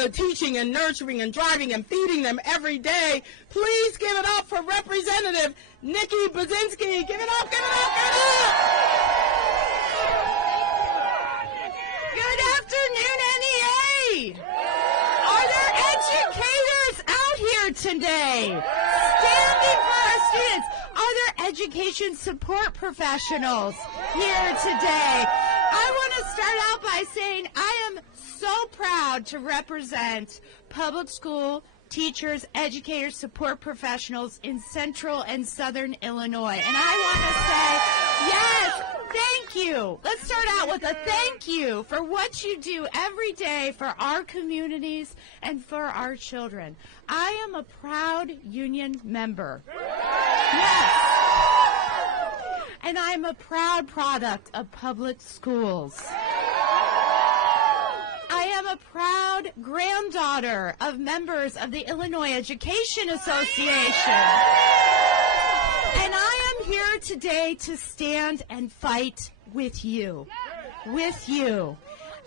to teaching and nurturing and driving and feeding them every day. Please give it up for Representative Nikki Buzinski. Give it up, give it up, give it up! Good afternoon, NEA! Are there educators out here today standing for our students? Are there education support professionals here today? I want to start out by saying I am so proud to represent public school teachers, educators, support professionals in Central and Southern Illinois. And I want to say, yes, thank you. Let's start out with a thank you for what you do every day for our communities and for our children. I am a proud union member. Yes. And I'm a proud product of public schools. I am a proud granddaughter of members of the Illinois Education Association. And I am here today to stand and fight with you. With you.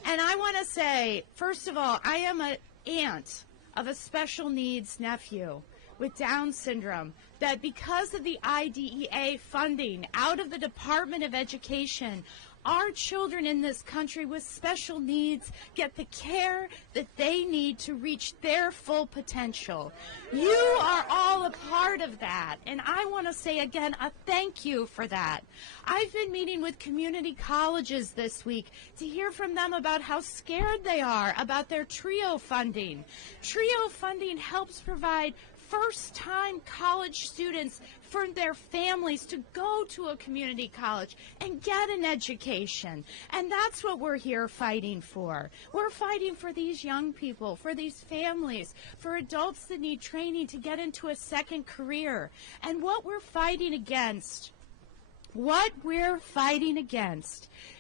And I want to say, first of all, I am an aunt of a special needs nephew with Down syndrome, that because of the IDEA funding out of the Department of Education, our children in this country with special needs get the care that they need to reach their full potential. You are all a part of that, and I want to say again a thank you for that. I've been meeting with community colleges this week to hear from them about how scared they are about their TRIO funding. TRIO funding helps provide first-time college students for their families to go to a community college and get an education. And that's what we're here fighting for. We're fighting for these young people, for these families, for adults that need training to get into a second career. And what we're fighting against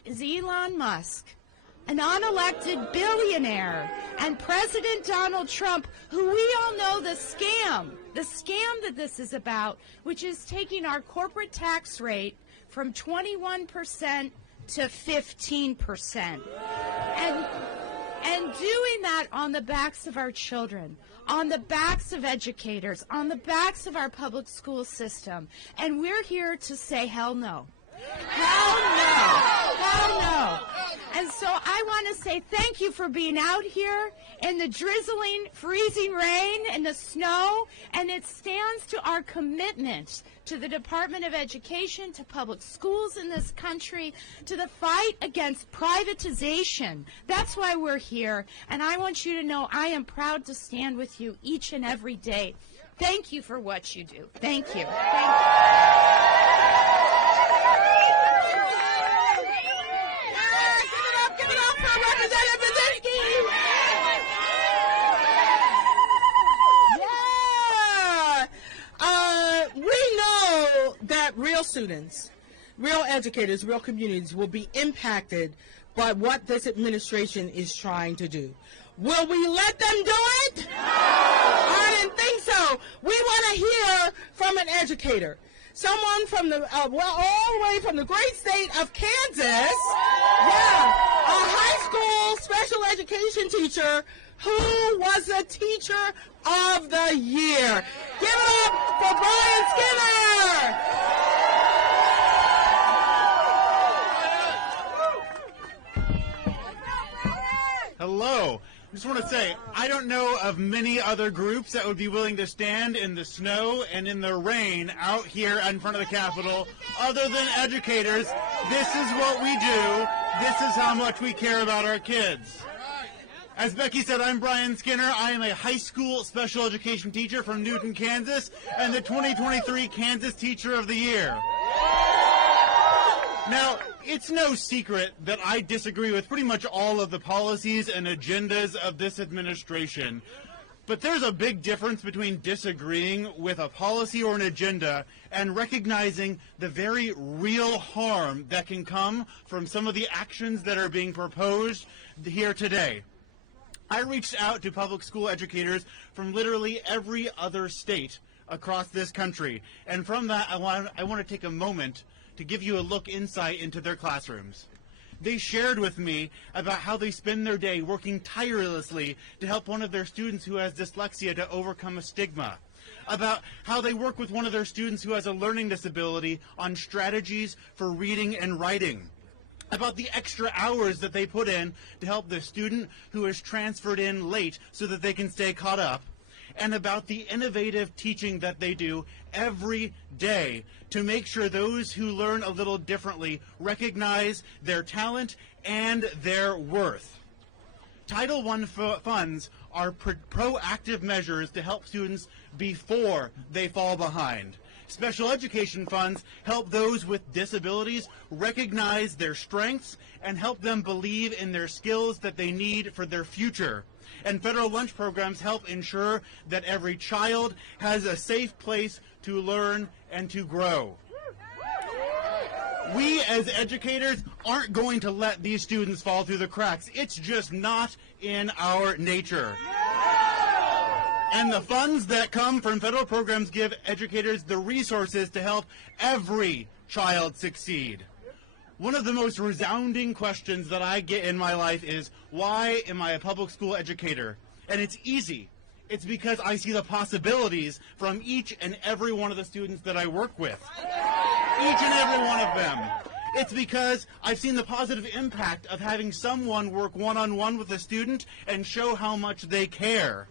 is Elon Musk, an unelected billionaire, and President Donald Trump, who we all know the scam that this is about, which is taking our corporate tax rate from 21% to 15%. And doing that on the backs of our children, on the backs of educators, on the backs of our public school system. And we're here to say hell no. Hell no. Hell no. And so I want to say thank you for being out here in the drizzling, freezing rain and the snow, and it stands to our commitment to the Department of Education, to public schools in this country, to the fight against privatization. That's why we're here, and I want you to know I am proud to stand with you each and every day. Thank you for what you do. Thank you. Thank you. That real students, real educators, real communities will be impacted by what this administration is trying to do. Will we let them do it? No! I didn't think so. We want to hear from an educator, someone from the, all the way from the great state of Kansas, a high school special education teacher who was the teacher of the year. Give it up for Brian Skinner! Hello. I just want to say, I don't know of many other groups that would be willing to stand in the snow and in the rain out here in front of the Capitol other than educators. This is what we do. This is how much we care about our kids. As Becky said, I'm Brian Skinner. I am a high school special education teacher from Newton, Kansas, and the 2023 Kansas Teacher of the Year. Now, it's no secret that I disagree with pretty much all of the policies and agendas of this administration. But there's a big difference between disagreeing with a policy or an agenda and recognizing the very real harm that can come from some of the actions that are being proposed here today. I reached out to public school educators from literally every other state across this country. And from that, I want to take a moment to give you a look insight into their classrooms. They shared with me about how they spend their day working tirelessly to help one of their students who has dyslexia to overcome a stigma, about how they work with one of their students who has a learning disability on strategies for reading and writing, about the extra hours that they put in to help the student who is transferred in late so that they can stay caught up, and about the innovative teaching that they do every day to make sure those who learn a little differently recognize their talent and their worth. Title I funds are proactive measures to help students before they fall behind. Special education funds help those with disabilities recognize their strengths and help them believe in their skills that they need for their future. And federal lunch programs help ensure that every child has a safe place to learn and to grow. We as educators aren't going to let these students fall through the cracks. It's just not in our nature. And the funds that come from federal programs give educators the resources to help every child succeed. One of the most resounding questions that I get in my life is, why am I a public school educator? And it's easy. It's because I see the possibilities from each and every one of the students that I work with. Each and every one of them. It's because I've seen the positive impact of having someone work one-on-one with a student and show how much they care.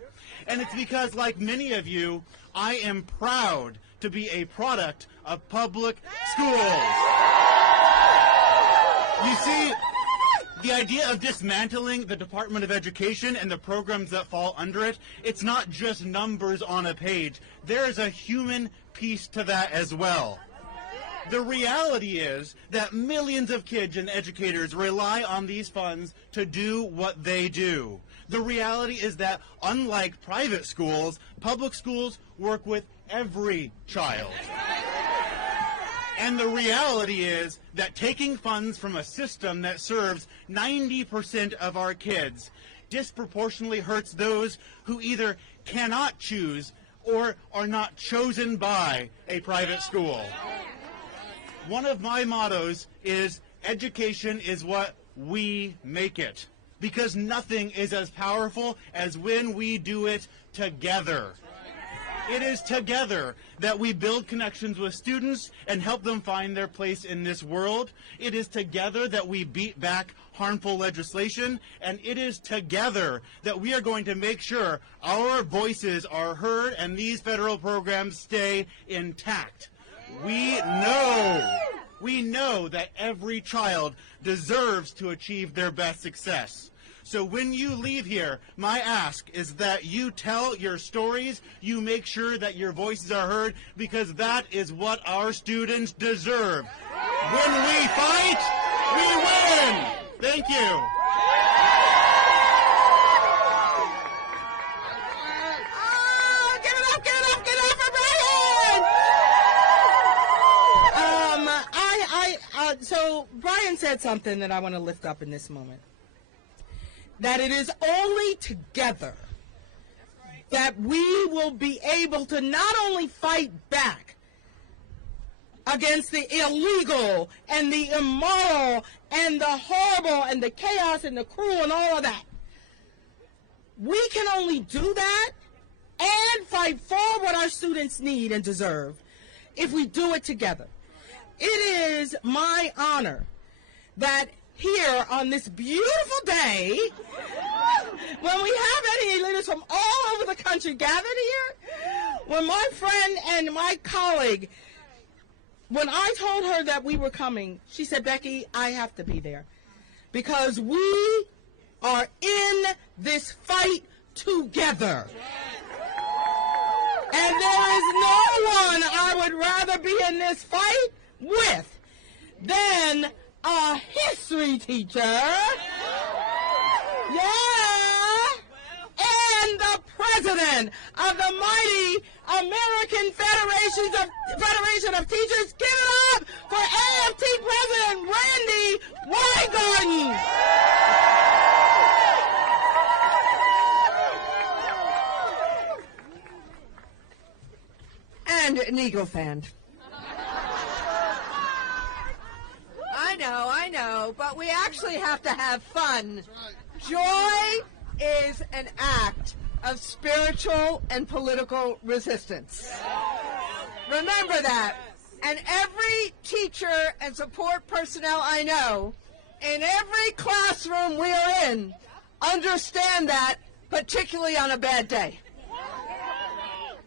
And it's because, like many of you, I am proud to be a product of public schools. You see, the idea of dismantling the Department of Education and the programs that fall under it, it's not just numbers on a page. There is a human piece to that as well. The reality is that millions of kids and educators rely on these funds to do what they do. The reality is that, unlike private schools, public schools work with every child. And the reality is that taking funds from a system that serves 90% of our kids disproportionately hurts those who either cannot choose or are not chosen by a private school. One of my mottos is, education is what we make it. Because nothing is as powerful as when we do it together. It is together that we build connections with students and help them find their place in this world. It is together that we beat back harmful legislation. And it is together that we are going to make sure our voices are heard and these federal programs stay intact. We know that every child deserves to achieve their best success. So when you leave here, my ask is that you tell your stories, you make sure that your voices are heard, because that is what our students deserve. When we fight, we win! Thank you. So Brian said something that I want to lift up in this moment. That it is only together that we will be able to not only fight back against the illegal and the immoral and the horrible and the chaos and the cruel and all of that. We can only do that and fight for what our students need and deserve if we do it together. It is my honor that here on this beautiful day, when we have any leaders from all over the country gathered here, when my friend and my colleague, when I told her that we were coming, she said, Becky, I have to be there because we are in this fight together. And there is no one I would rather be in this fight with than a history teacher. Yeah. And the president of the mighty American Federation of Teachers. Give it up for AFT President Randy Weingarten. And an Eagle fan. I know. know, but we actually have to have fun. Joy is an act of spiritual and political resistance. Remember that. And every teacher and support personnel I know, in every classroom we are in, understand that, particularly on a bad day.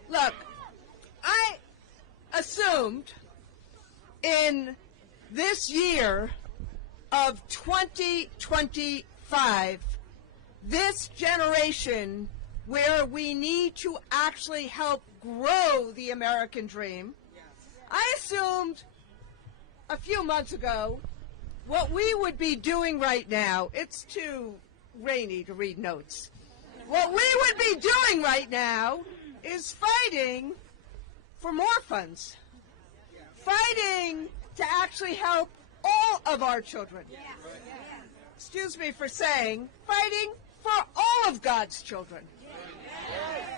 Look, I assumed in this year of 2025, this generation where we need to actually help grow the American dream, I assumed a few months ago what we would be doing right now. It's too rainy to read notes. What we would be doing right now is fighting for more funds. Fighting to actually help all of our children. Excuse me for saying, fighting for all of God's children.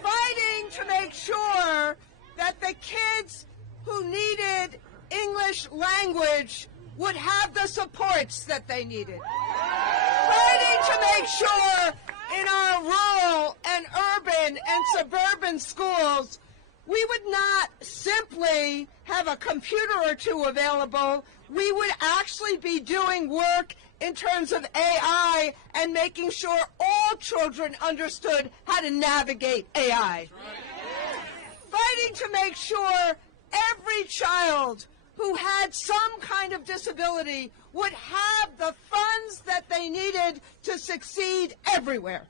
Fighting to make sure that the kids who needed English language would have the supports that they needed. Fighting to make sure in our rural and urban and suburban schools we would not simply have a computer or two available. We would actually be doing work in terms of AI and making sure all children understood how to navigate AI. Fighting to make sure every child who had some kind of disability would have the funds that they needed to succeed everywhere.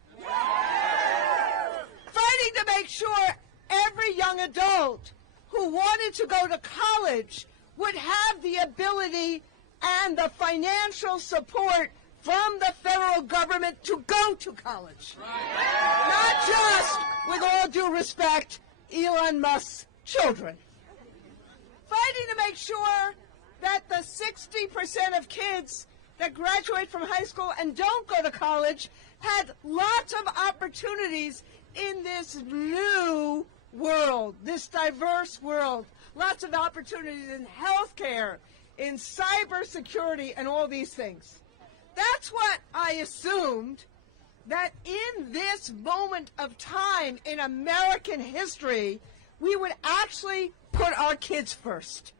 Fighting to make sure every young adult who wanted to go to college would have the ability and the financial support from the federal government to go to college. Not just, with all due respect, Elon Musk's children. Fighting to make sure that the 60% of kids that graduate from high school and don't go to college had lots of opportunities in this new world, this diverse world. Lots of opportunities in healthcare, in cybersecurity, and all these things. That's what I assumed, that in this moment of time in American history, we would actually put our kids first.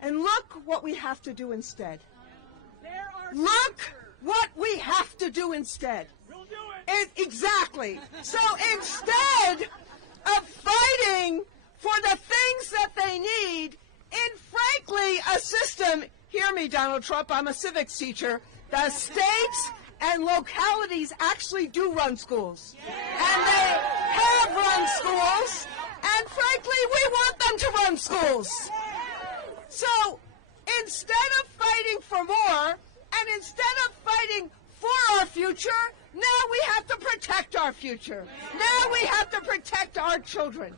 And look what we have to do instead. Look what we have to do instead. We'll do it. Exactly. So instead of fighting for the things that they need in, frankly, a system, hear me, Donald Trump, I'm a civics teacher, the states and localities actually do run schools. And they have run schools, and frankly, we want them to run schools. So instead of fighting for more, and instead of fighting for our future, now we have to protect our future. Now we have to protect our children.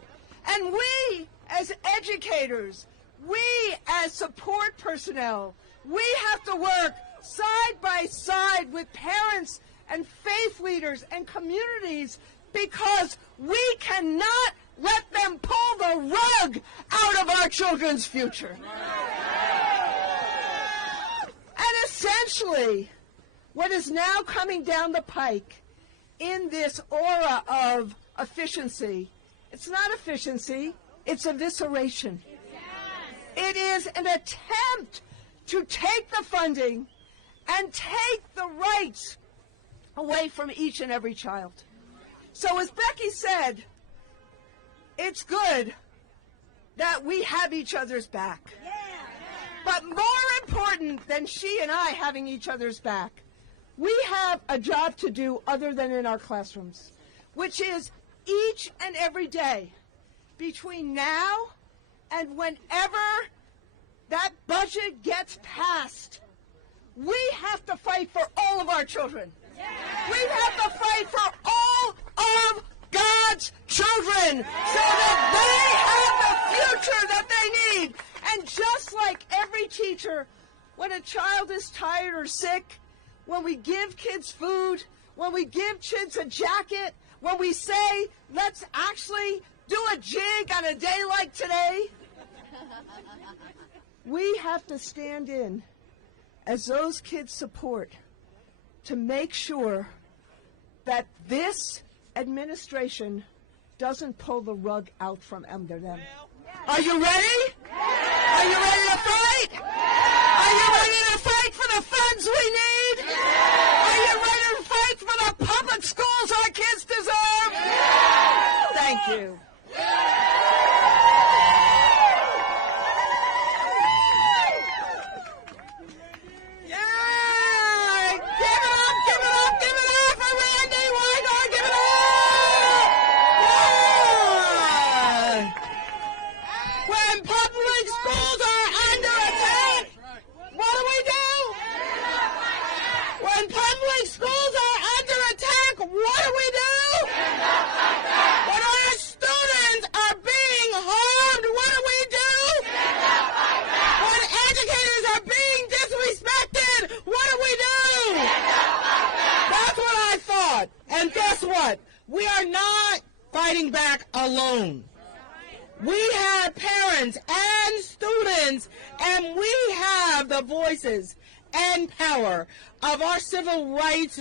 And we, as educators, we as support personnel, we have to work side by side with parents and faith leaders and communities, because we cannot let them pull the rug out of our children's future. And essentially, what is now coming down the pike in this aura of efficiency, it's not efficiency, it's evisceration. It is an attempt to take the funding and take the rights away from each and every child. So as Becky said, it's good that we have each other's back. But more important than she and I having each other's back, we have a job to do other than in our classrooms, which is each and every day between now and whenever that budget gets passed, we have to fight for all of our children. We have to fight for all of God's children so that they have the future that they need. And just like every teacher, when a child is tired or sick, when we give kids food, when we give kids a jacket, when we say, let's actually do a jig on a day like today, we have to stand in as those kids support to make sure that this administration doesn't pull the rug out from under them. Are you ready? Are you ready to fight? Are you ready to fight for the funds we need? Are you ready to fight for the public schools our kids deserve? Thank you. We are not fighting back alone. We have parents and students, and we have the voices and power of our civil rights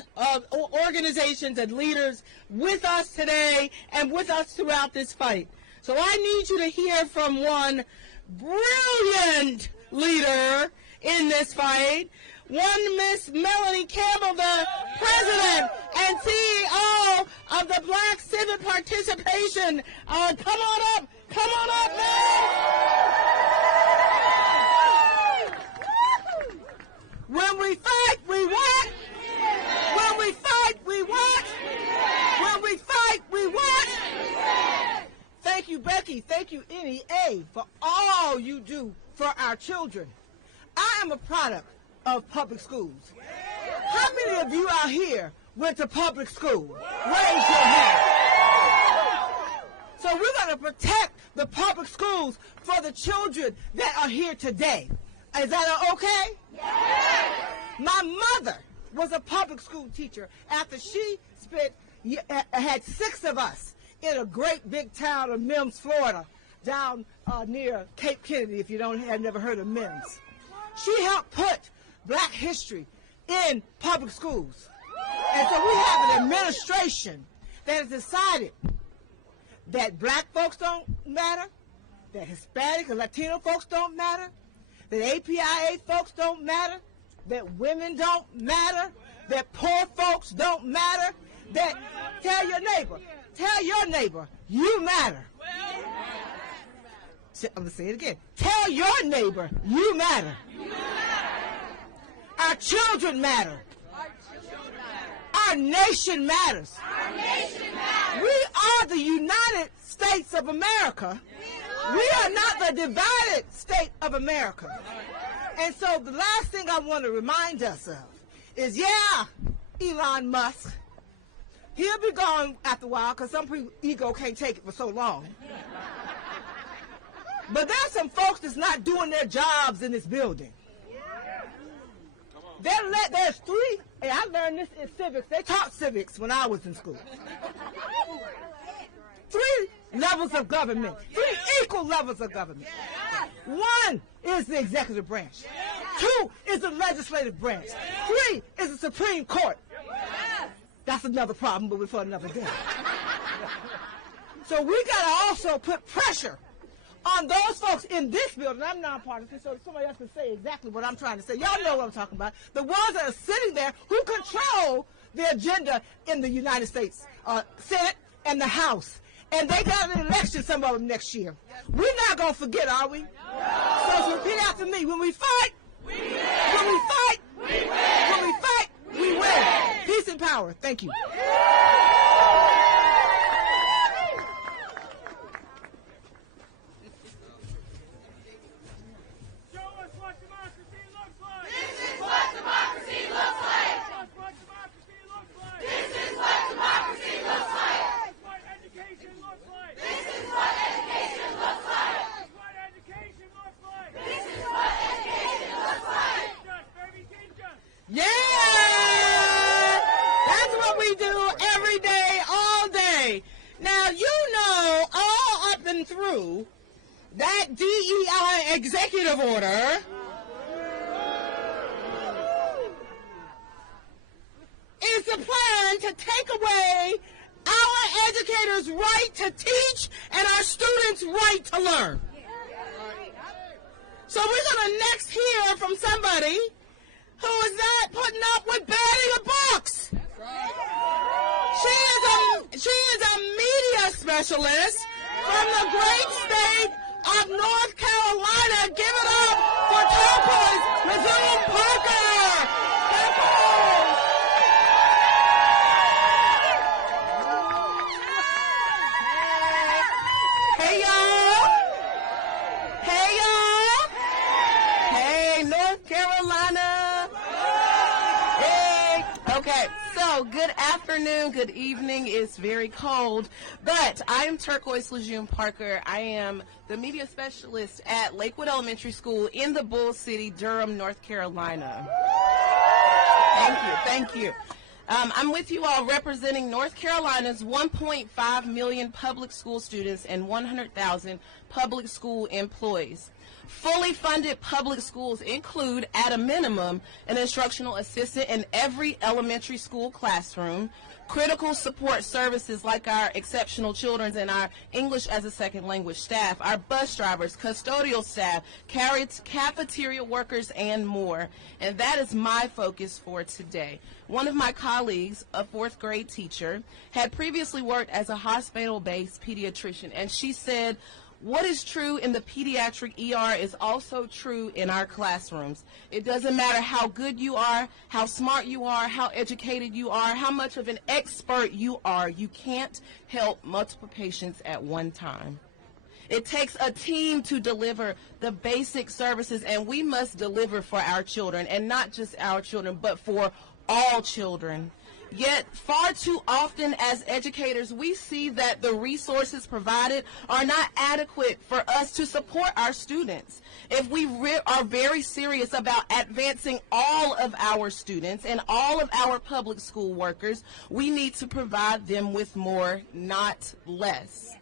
organizations and leaders with us today and with us throughout this fight. So I need you to hear from one brilliant leader in this fight, one Miss Melanie Campbell, the president and CEO of the Black Civic Participation. Come on up, man. When we fight, we what? When we fight, we what? When we fight, we what? Thank you, Becky. Thank you, NEA, for all you do for our children. I am a product of public schools. How many of you out here went to public school? Raise your hand. So we're going to protect the public schools for the children that are here today. Is that okay? Yes. My mother was a public school teacher after she had 6 of us in a great big town of Mims, Florida, down near Cape Kennedy, if you have never heard of Mims. She helped put Black history in public schools. And so we have an administration that has decided that Black folks don't matter, that Hispanic and Latino folks don't matter, that APIA folks don't matter, that women don't matter, that poor folks don't matter, that tell your neighbor, you matter. I'm going to say it again. Tell your neighbor, you matter. Our children matter. Our nation matters. We are the United States of America. We are not the divided state of America. And so the last thing I want to remind us of is, Elon Musk, he'll be gone after a while because some people ego can't take it for so long. But there's some folks that's not doing their jobs in this building. There's 3, and I learned this in civics. They taught civics when I was in school. 3 levels of government, 3 equal levels of government. 1 is the executive branch. 2 is the legislative branch. 3 is the Supreme Court. That's another problem, but for another day. So we got to also put pressure on those folks in this building. I'm nonpartisan, so somebody else can say exactly what I'm trying to say. Y'all know what I'm talking about. The ones that are sitting there who control the agenda in the United States Senate and the House. And they got an election, some of them, next year. We're not going to forget, are we? No. So repeat after me. When we fight, we win. When we fight, we win. When we fight, we win. Peace and power. Thank you. Yeah! That's what we do every day, all day. Now, you know, all up and through that DEI executive order, is the plan to take away our educators' right to teach and our students' right to learn. So we're going to next hear from somebody who is not putting up with banning of books. She is a media specialist from the great state of North Carolina. Give it up for Turquoise Resume Parker. Turquoise. Hey, y'all. Hey, y'all. Hey, North Carolina. Hey. Okay, so good afternoon, good evening. It's very cold, but I am Turquoise Lejeune Parker. I am the media specialist at Lakewood Elementary School in the Bull City, Durham, North Carolina. Thank you. I'm with you all representing North Carolina's 1.5 million public school students and 100,000 public school employees. Fully funded public schools include, at a minimum, an instructional assistant in every elementary school classroom, critical support services like our exceptional children's and our English as a second language staff, our bus drivers, custodial staff, cafeteria workers, and more. And that is my focus for today. One of my colleagues, a fourth grade teacher, had previously worked as a hospital-based pediatrician, and she said, what is true in the pediatric ER is also true in our classrooms. It doesn't matter how good you are, how smart you are, how educated you are, how much of an expert you are. You can't help multiple patients at one time. It takes a team to deliver the basic services, and we must deliver for our children, and not just our children, but for all children. Yet, far too often as educators, we see that the resources provided are not adequate for us to support our students. If we are very serious about advancing all of our students and all of our public school workers, we need to provide them with more, not less.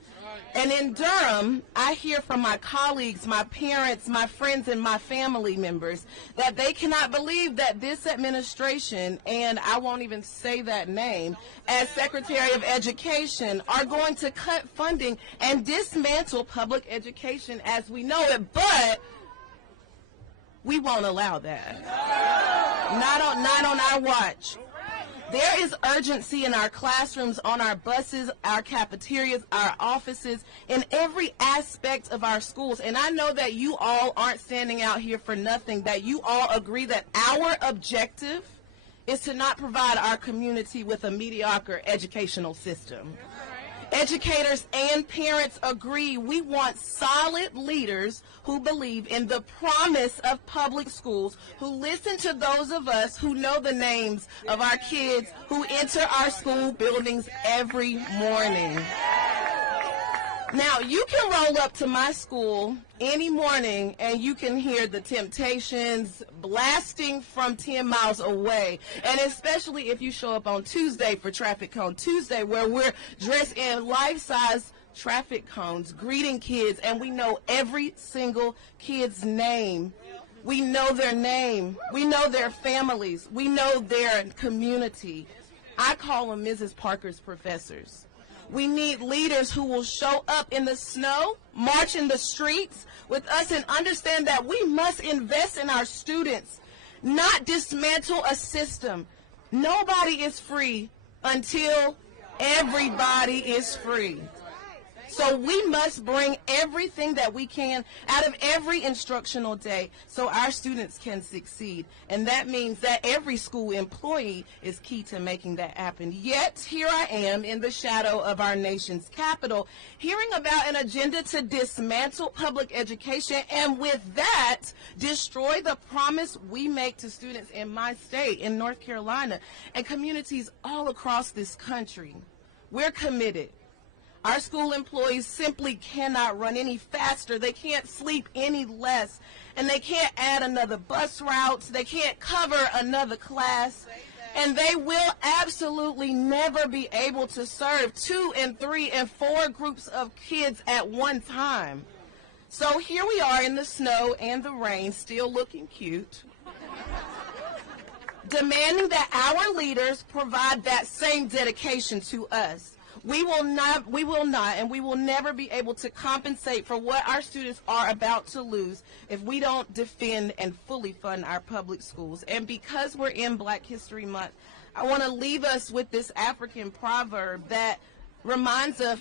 And in Durham, I hear from my colleagues, my parents, my friends, and my family members that they cannot believe that this administration, and I won't even say that name, as Secretary of Education, are going to cut funding and dismantle public education as we know it, but we won't allow that. Not on our watch. There is urgency in our classrooms, on our buses, our cafeterias, our offices, in every aspect of our schools. And I know that you all aren't standing out here for nothing, that you all agree that our objective is to not provide our community with a mediocre educational system. Educators and parents agree we want solid leaders who believe in the promise of public schools, who listen to those of us who know the names of our kids who enter our school buildings every morning. Now, you can roll up to my school any morning and you can hear the Temptations blasting from 10 miles away. And especially if you show up on Tuesday for Traffic Cone Tuesday, where we're dressed in life-size traffic cones, greeting kids, and we know every single kid's name. We know their name. We know their families. We know their community. I call them Mrs. Parker's professors. We need leaders who will show up in the snow, march in the streets with us, and understand that we must invest in our students, not dismantle a system. Nobody is free until everybody is free. So we must bring everything that we can out of every instructional day so our students can succeed. And that means that every school employee is key to making that happen. Yet, here I am in the shadow of our nation's capital, hearing about an agenda to dismantle public education and with that, destroy the promise we make to students in my state, in North Carolina, and communities all across this country. We're committed. Our school employees simply cannot run any faster. They can't sleep any less. And they can't add another bus route. They can't cover another class. And they will absolutely never be able to serve 2 and 3 and 4 groups of kids at one time. So here we are in the snow and the rain, still looking cute, demanding that our leaders provide that same dedication to us. We will not, and we will never be able to compensate for what our students are about to lose if we don't defend and fully fund our public schools. And because we're in Black History Month, I want to leave us with this African proverb that reminds us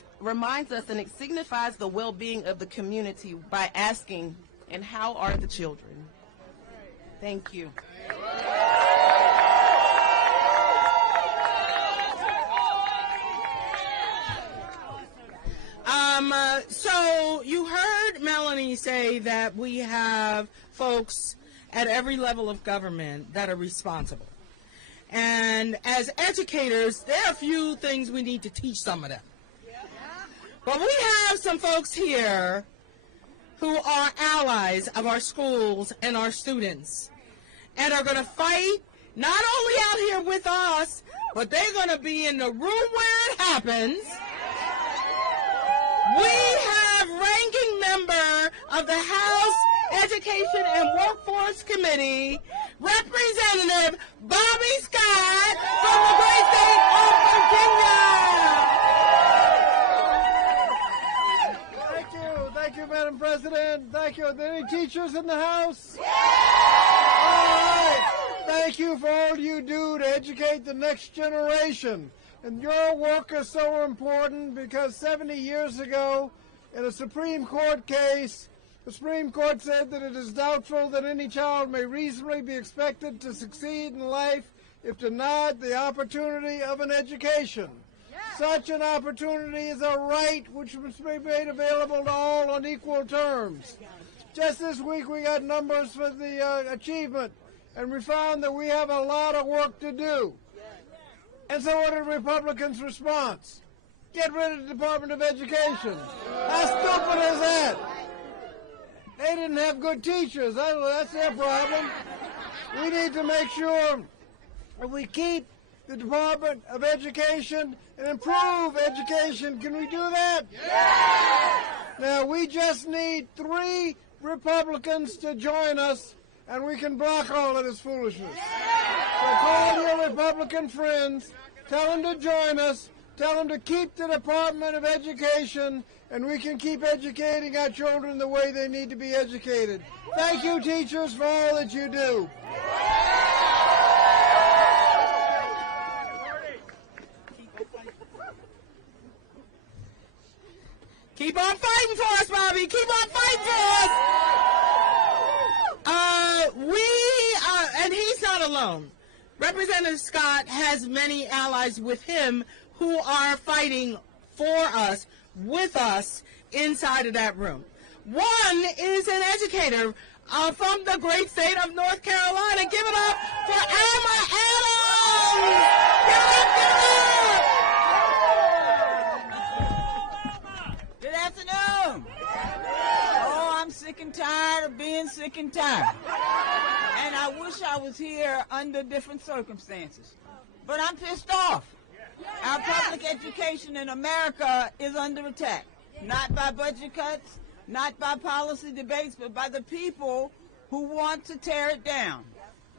and it signifies the well-being of the community by asking, and how are the children? Thank you. So you heard Melanie say that we have folks at every level of government that are responsible. And as educators, there are a few things we need to teach some of them. But we have some folks here who are allies of our schools and our students and are going to fight not only out here with us, but they're going to be in the room where it happens. We have ranking member of the House Education and Workforce Committee, Representative Bobby Scott from the great state of Virginia. Thank you, Madam President. Thank you. Are there any teachers in the House? All right. Thank you for all you do to educate the next generation. And your work is so important because 70 years ago, in a Supreme Court case, the Supreme Court said that it is doubtful that any child may reasonably be expected to succeed in life if denied the opportunity of an education. Such an opportunity is a right which must be made available to all on equal terms. Just this week we got numbers for the achievement, and we found that we have a lot of work to do. And so what are Republicans' response? Get rid of the Department of Education. How stupid is that? They didn't have good teachers. That's their problem. We need to make sure that we keep the Department of Education and improve education. Can we do that? Yes! Now, we just need 3 Republicans to join us, and we can block all of this foolishness. So call your Republican friends, tell them to join us, tell them to keep the Department of Education, and we can keep educating our children the way they need to be educated. Thank you, teachers, for all that you do. Keep on fighting for us, Bobby. Keep on fighting for us. And he's not alone. Representative Scott has many allies with him who are fighting for us, with us, inside of that room. One is an educator from the great state of North Carolina. Give it up for Alma Adams! Give it up, give it up! Good afternoon. Oh, I'm sick and tired of being sick and tired. And I wish I was here under different circumstances. But I'm pissed off. Our public education in America is under attack. Not by budget cuts, not by policy debates, but by the people who want to tear it down.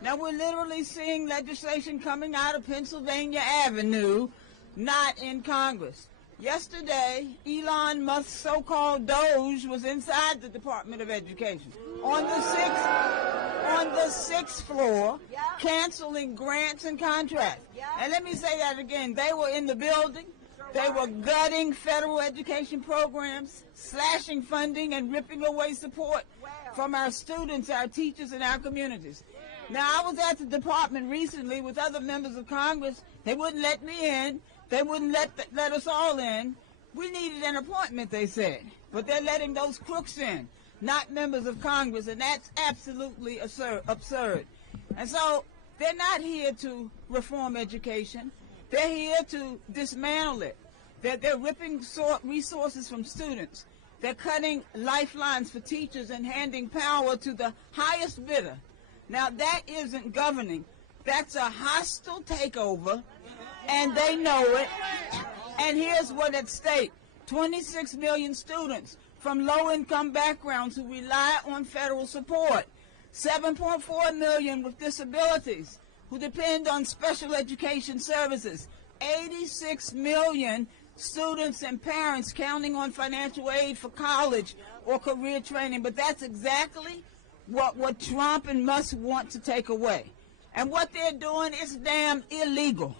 Now, we're literally seeing legislation coming out of Pennsylvania Avenue, not in Congress. Yesterday, Elon Musk's so-called Doge was inside the Department of Education on the sixth floor, canceling grants and contracts. And let me say that again. They were in the building. They were gutting federal education programs, slashing funding, and ripping away support from our students, our teachers, and our communities. Now, I was at the department recently with other members of Congress. They wouldn't let me in. They wouldn't let us all in. We needed an appointment, they said. But they're letting those crooks in, not members of Congress, and that's absolutely absurd. And so they're not here to reform education. They're here to dismantle it. They're ripping resources from students. They're cutting lifelines for teachers and handing power to the highest bidder. Now, that isn't governing. That's a hostile takeover, and they know it. And here's what at stake. 26 million students from low-income backgrounds who rely on federal support. 7.4 million with disabilities. who depend on special education services. 86 million students and parents counting on financial aid for college or career training. But that's exactly what Trump and Musk want to take away. And what they're doing is damn illegal.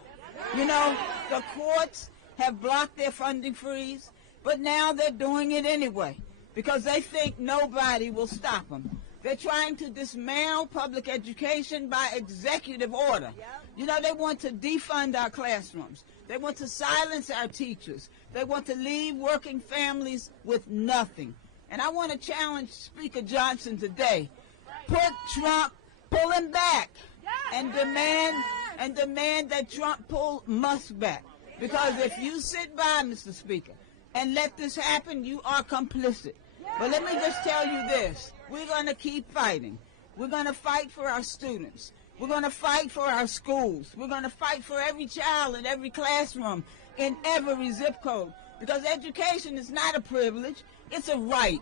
You know, the courts have blocked their funding freeze, but now they're doing it anyway because they think nobody will stop them. They're trying to dismantle public education by executive order. You know, they want to defund our classrooms. They want to silence our teachers. They want to leave working families with nothing. And I want to challenge Speaker Johnson today. Put Trump, pull him back, and demand that Trump pull Musk back. Because if you sit by, Mr. Speaker, and let this happen, you are complicit. But let me just tell you this. We're going to keep fighting. We're going to fight for our students. We're going to fight for our schools. We're going to fight for every child in every classroom, in every zip code. Because education is not a privilege, it's a right.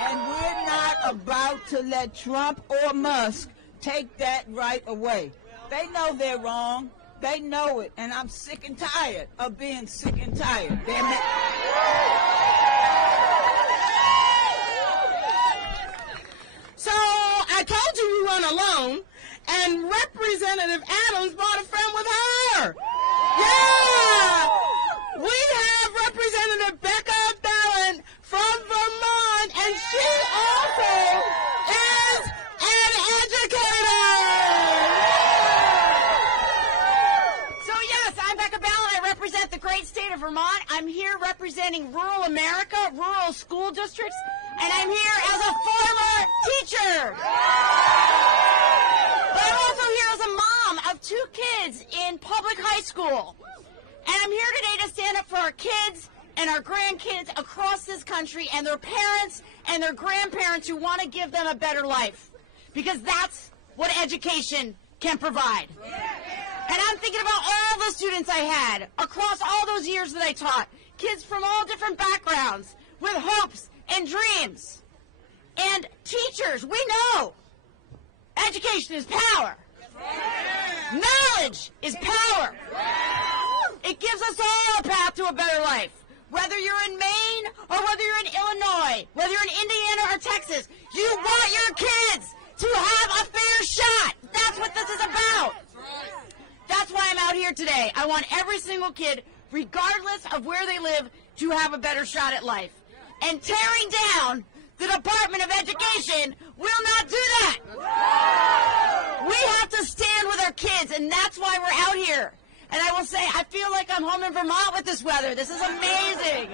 And we're not about to let Trump or Musk take that right away. They know they're wrong. They know it. And I'm sick and tired of being sick and tired. Damn it. So I told you you weren't alone, and Representative Adams brought a friend with her. Yeah! We have Representative Becca Ballant from Vermont, and she also is an educator. So yes, I'm Becca Ballant. I represent the great state of Vermont. I'm here representing rural America, rural school districts, and I'm here as a former teacher. But I'm also here as a mom of 2 kids in public high school. And I'm here today to stand up for our kids and our grandkids across this country and their parents and their grandparents who want to give them a better life. Because that's what education can provide. And I'm thinking about all the students I had across all those years that I taught. Kids from all different backgrounds with hopes and dreams. And teachers, we know education is power. Knowledge is power. It gives us all a path to a better life. Whether you're in Maine or whether you're in Illinois, whether you're in Indiana or Texas, you want your kids to have a fair shot. That's what this is about. That's why I'm out here today. I want every single kid, regardless of where they live, to have a better shot at life. And tearing down the Department of Education will not do that. We have to stand with our kids, and that's why we're out here. And I will say, I feel like I'm home in Vermont with this weather. This is amazing.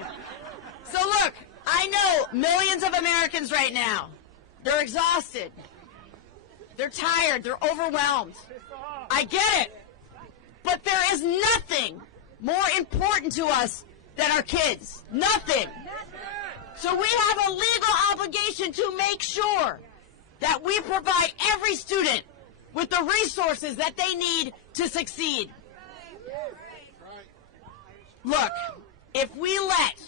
So look, I know millions of Americans right now, they're exhausted. They're tired. They're overwhelmed. I get it. But there is nothing more important to us than our kids. Nothing. So we have a legal obligation to make sure that we provide every student with the resources that they need to succeed. Look, if we let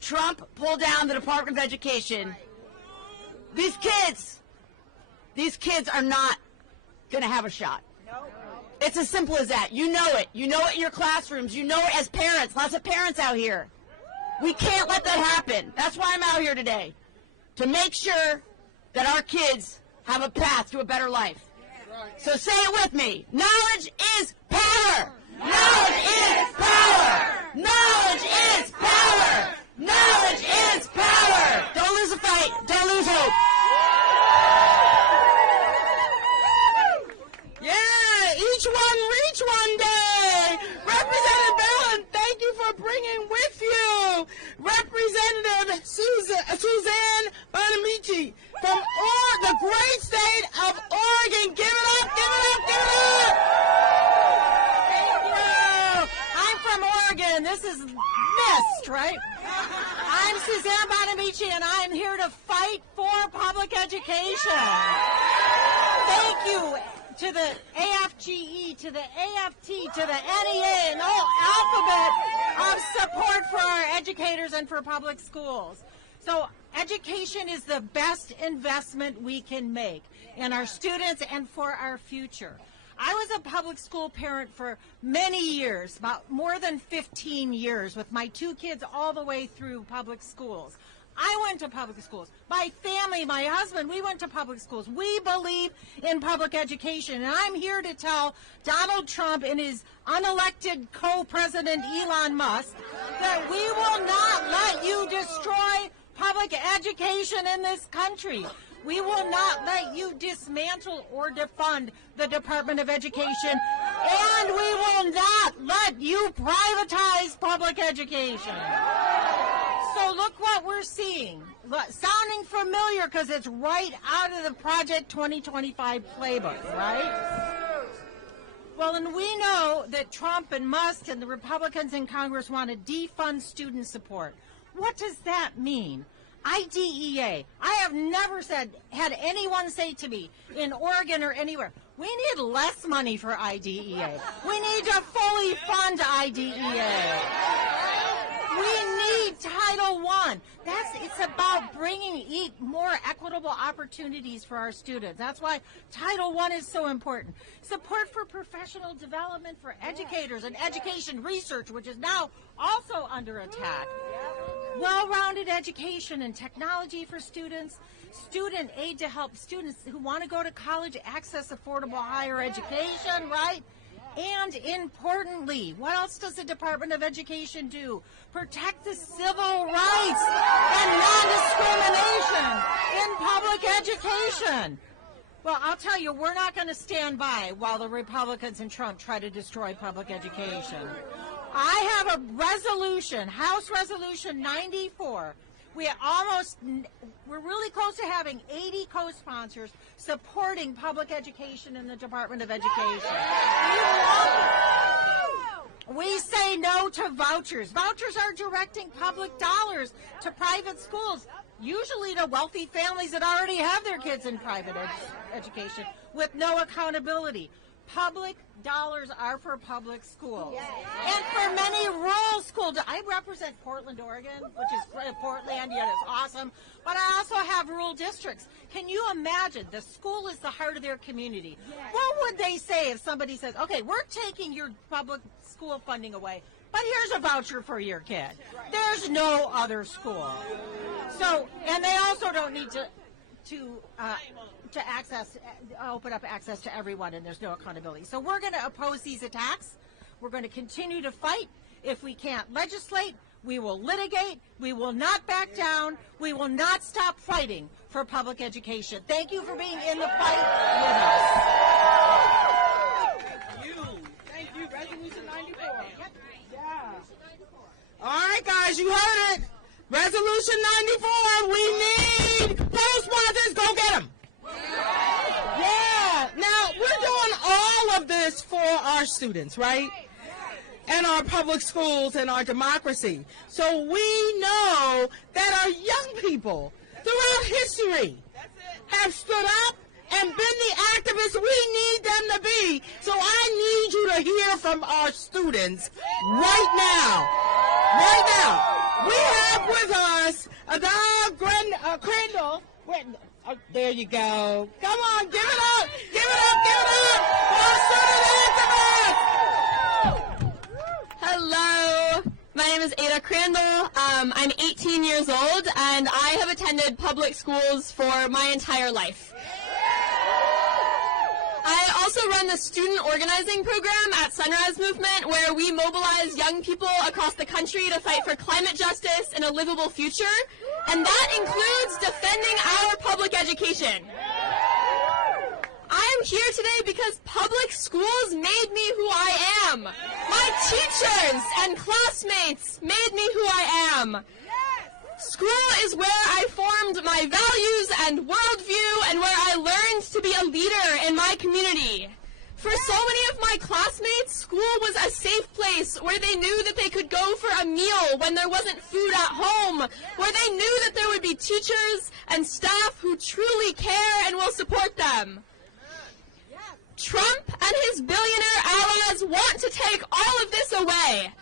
Trump pull down the Department of Education, these kids are not going to have a shot. It's as simple as that. You know it. You know it in your classrooms. You know it as parents. Lots of parents out here. We can't let that happen. That's why I'm out here today, to make sure that our kids have a path to a better life. So say it with me. Knowledge is power. Knowledge is power. Knowledge is power. Knowledge is power. Don't lose a fight. Don't lose hope. Yeah, each one reach one day. Representative Ballant, thank you for bringing with you Representative Suzanne Bonamici from the great state of Oregon. Give it up, give it up, give it up. Thank you. I'm from Oregon. This is missed, right? I'm Suzanne Bonamici, and I'm here to fight for public education. Thank you to the AFGE, to the AFT, to the NEA, and the whole alphabet of support for our educators and for public schools. So education is the best investment we can make in our students and for our future. I was a public school parent for many years, about more than 15 years, with my 2 kids all the way through public schools. I went to public schools. My family, my husband, we went to public schools. We believe in public education. And I'm here to tell Donald Trump and his unelected co-president Elon Musk that we will not let you destroy public education in this country. We will not let you dismantle or defund the Department of Education, and we will not let you privatize public education. So look what we're seeing. Sounding familiar because it's right out of the Project 2025 playbook, right? Well, and we know that Trump and Musk and the Republicans in Congress want to defund student support. What does that mean? IDEA. I have never had anyone say to me in Oregon or anywhere, we need less money for IDEA. We need to fully fund IDEA. We need Title I. It's about bringing more equitable opportunities for our students. That's why Title I is so important. Support for professional development for educators and education research, which is now also under attack. Well-rounded education and technology for students. Student aid to help students who want to go to college access affordable higher education, right? And importantly, what else does the Department of Education do? Protect the civil rights and non-discrimination in public education. Well, I'll tell you, we're not going to stand by while the Republicans and Trump try to destroy public education. I have a resolution, House Resolution 94. We're really close to having 80 co-sponsors supporting public education in the Department of Education. We say no to vouchers. Vouchers are directing public dollars to private schools, usually to wealthy families that already have their kids in private education, with no accountability. Public dollars are for public schools. And for many rural schools, I represent Portland, Oregon, which is Portland, yet it's awesome, but I also have rural districts. Can you imagine? The school is the heart of their community. What would they say if somebody says, okay, we're taking your public school funding away, but here's a voucher for your kid. There's no other school. So, and they also don't need to open up access to everyone, and there's no accountability. So we're going to oppose these attacks. We're going to continue to fight. If we can't legislate, we will litigate. We will not back down. We will not stop fighting for public education. Thank you for being in the fight with us. Thank you. Resolution 94. Yep. Yeah. All right, guys, you heard it. Resolution 94. We need co-sponsors. Go get them. Yeah. Now, we're doing all of this for our students, right? And our public schools and our democracy. So we know that our young people throughout history have stood up and been the activists we need them to be. So I need you to hear from our students right now. Right now. We have with us Crandall. There you go. Come on, give it up. Give it up. Give it up for our student activists. Hello, my name is Ada Crandall. I'm 18 years old, and I have attended public schools for my entire life. I also run the student organizing program at Sunrise Movement, where we mobilize young people across the country to fight for climate justice and a livable future, and that includes defending our public education. I'm here today because public schools made me who I am. My teachers and classmates made me who I am. School is where I formed my values and worldview and where I learned to be a leader in my community. For so many of my classmates, school was a safe place where they knew that they could go for a meal when there wasn't food at home, where they knew that there would be teachers and staff who truly care and will support them. Trump and his billionaire allies want to take all of this away.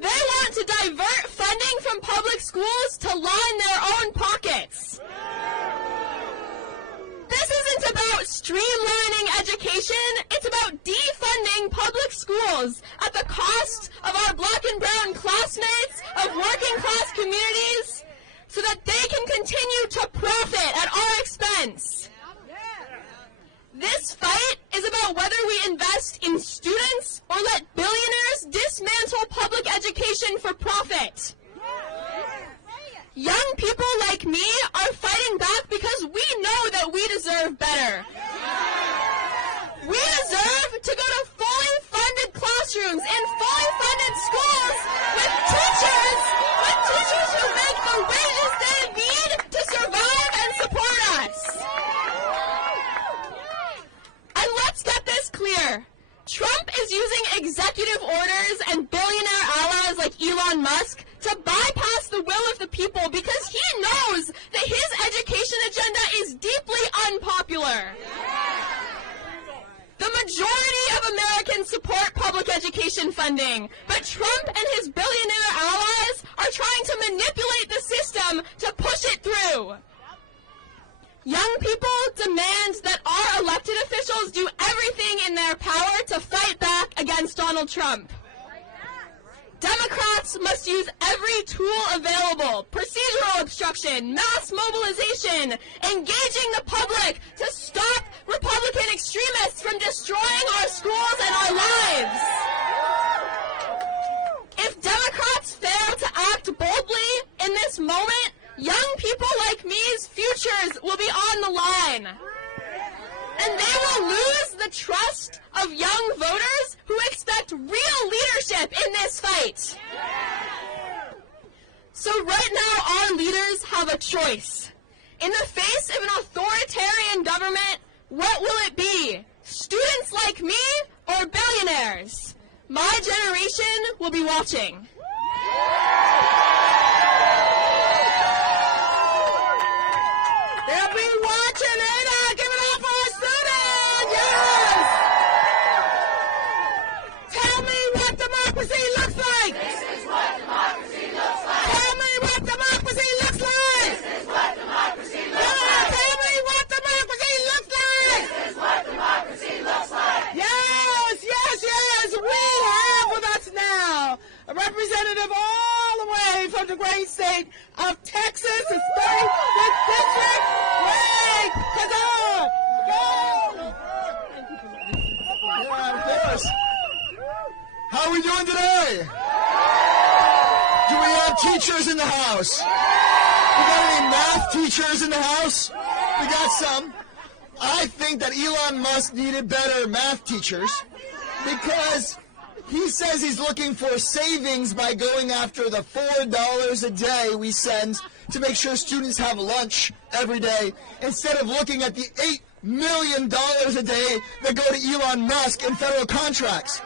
They want to divert funding from public schools to line their own pockets. schools at the cost of our black and brown classmates, of working class communities, so that they can continue to profit at our expense. This fight is about whether we invest in students or let billionaires dismantle public education for profit. Young people like me are fighting back because we know that we deserve better. We deserve to go to fully funded classrooms and fully funded schools with teachers who make the wages they need to survive and support us. And let's get this clear. Trump is using executive orders and billionaire allies like Elon Musk to bypass the will of the people because he knows that his education agenda is deeply unpopular. The majority of Americans support public education funding, but Trump and his billionaire allies are trying to manipulate the system to push it through. Young people demand that our elected officials do everything in their power to fight back against Donald Trump. Democrats must use every tool available: procedural obstruction, mass mobilization, engaging the public to stop Republican extremists from destroying our schools and our lives. If Democrats fail to act boldly in this moment, young people like me's futures will be on the line. And they will lose the trust of young voters who expect real leadership in this fight. So right now, our leaders have a choice. In the face of an authoritarian government, what will it be? Students like me or billionaires? My generation will be watching. They'll be watching it. Give it up for our students. Yes. Tell me what democracy looks like. This is what democracy looks like. Tell me what democracy looks like. This is what democracy looks like. Tell me what democracy looks like. This is what democracy looks like. Yes, yes, yes. We have with us now a representative all the way from the great state of Texas, the 35th district. Wait, come on. Go. Yeah, of course. How are we doing today? Do we have teachers in the house? We got any math teachers in the house? We got some. I think that Elon Musk needed better math teachers because he says he's looking for savings by going after the $4 a day we send to make sure students have lunch every day instead of looking at the $8 million a day that go to Elon Musk in federal contracts.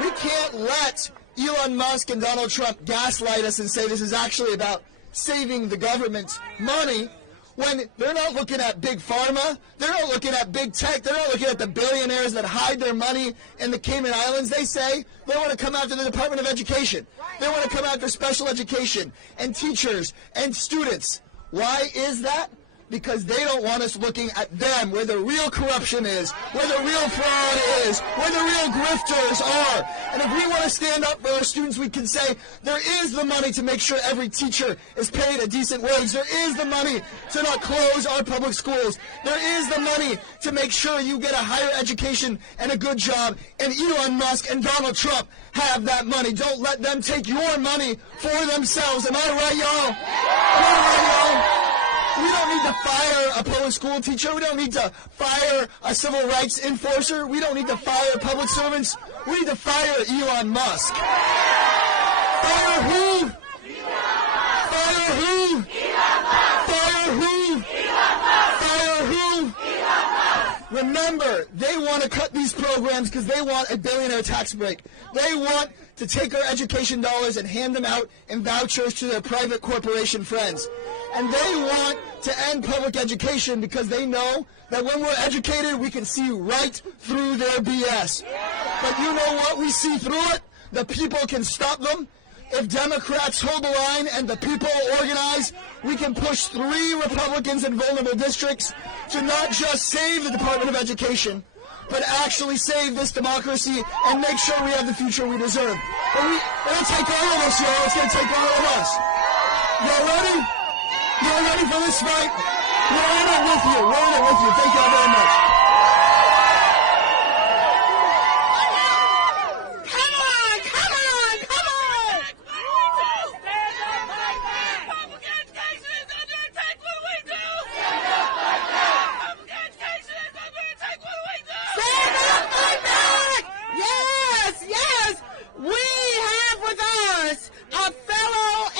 We can't let Elon Musk and Donald Trump gaslight us and say this is actually about saving the government money when they're not looking at big pharma, they're not looking at big tech, they're not looking at the billionaires that hide their money in the Cayman Islands. They say they want to come after the Department of Education. They want to come after special education and teachers and students. Why is that? Because they don't want us looking at them, where the real corruption is, where the real fraud is, where the real grifters are. And if we want to stand up for our students, we can say there is the money to make sure every teacher is paid a decent wage. There is the money to not close our public schools. There is the money to make sure you get a higher education and a good job. And Elon Musk and Donald Trump have that money. Don't let them take your money for themselves. Am I right, y'all? Am I right, y'all? We don't need to fire a public school teacher. We don't need to fire a civil rights enforcer. We don't need to fire public servants. We need to fire Elon Musk. Fire who? Fire who? Fire who? Fire who? Remember, they want to cut these programs because they want a billionaire tax break. They want to take our education dollars and hand them out in vouchers to their private corporation friends. And they want to end public education because they know that when we're educated, we can see right through their BS. But you know what? We see through it. The people can stop them. If Democrats hold the line and the people organize, we can push 3 Republicans in vulnerable districts to not just save the Department of Education, but actually save this democracy and make sure we have the future we deserve. But it'll take all of us, y'all. It's going to take all of us. Y'all ready? Y'all ready for this fight? We're in it with you. We're in it with you. Thank y'all very much.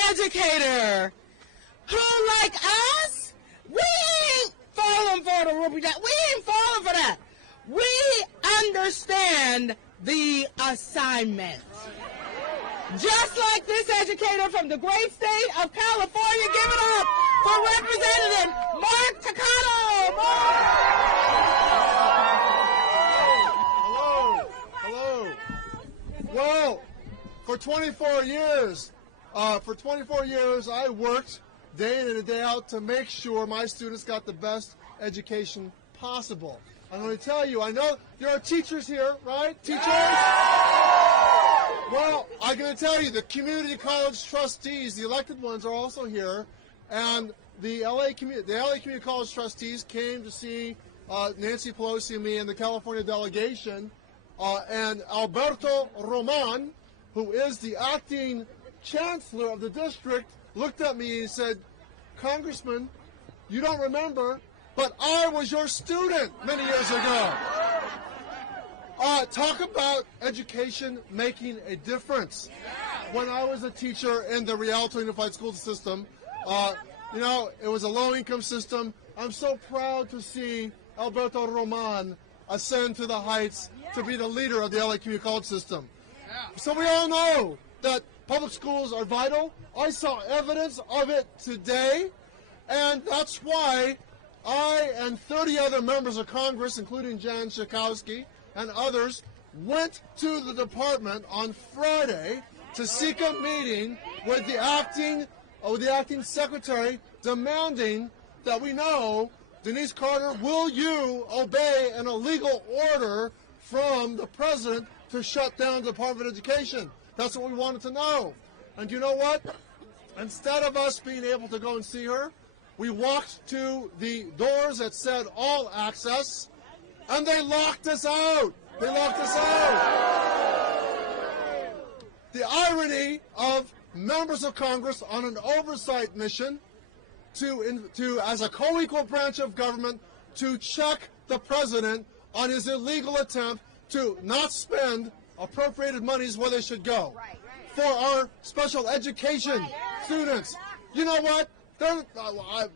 Educator who, like us, we ain't falling for the rupee. We ain't falling for that. We understand the assignment. Just like this educator from the great state of California, give it up for Representative Mark Takano. Hello. Well, for 24 years, I worked day in and day out to make sure my students got the best education possible. I'm going to tell you, I know there are teachers here, right? Teachers? Well, I'm going to tell you, the community college trustees, the elected ones, are also here, and the LA Community College trustees came to see Nancy Pelosi and me and the California delegation, and Alberto Roman, who is the acting chancellor of the district, looked at me and said, "Congressman, you don't remember, but I was your student many years ago." Talk about education making a difference. When I was a teacher in the Rialto Unified School System, it was a low-income system. I'm so proud to see Alberto Roman ascend to the heights to be the leader of the LA Community College system. So we all know that public schools are vital. I saw evidence of it today, and that's why I and 30 other members of Congress, including Jan Schakowsky and others, went to the department on Friday to seek a meeting with the acting secretary, demanding that we know, Denise Carter, will you obey an illegal order from the president to shut down the Department of Education? That's what we wanted to know. And you know what? Instead of us being able to go and see her, we walked to the doors that said all access, and they locked us out. They locked us out. The irony of members of Congress on an oversight mission to as a co-equal branch of government, to check the president on his illegal attempt to not spend appropriated monies where they should go for our special education students. You know what?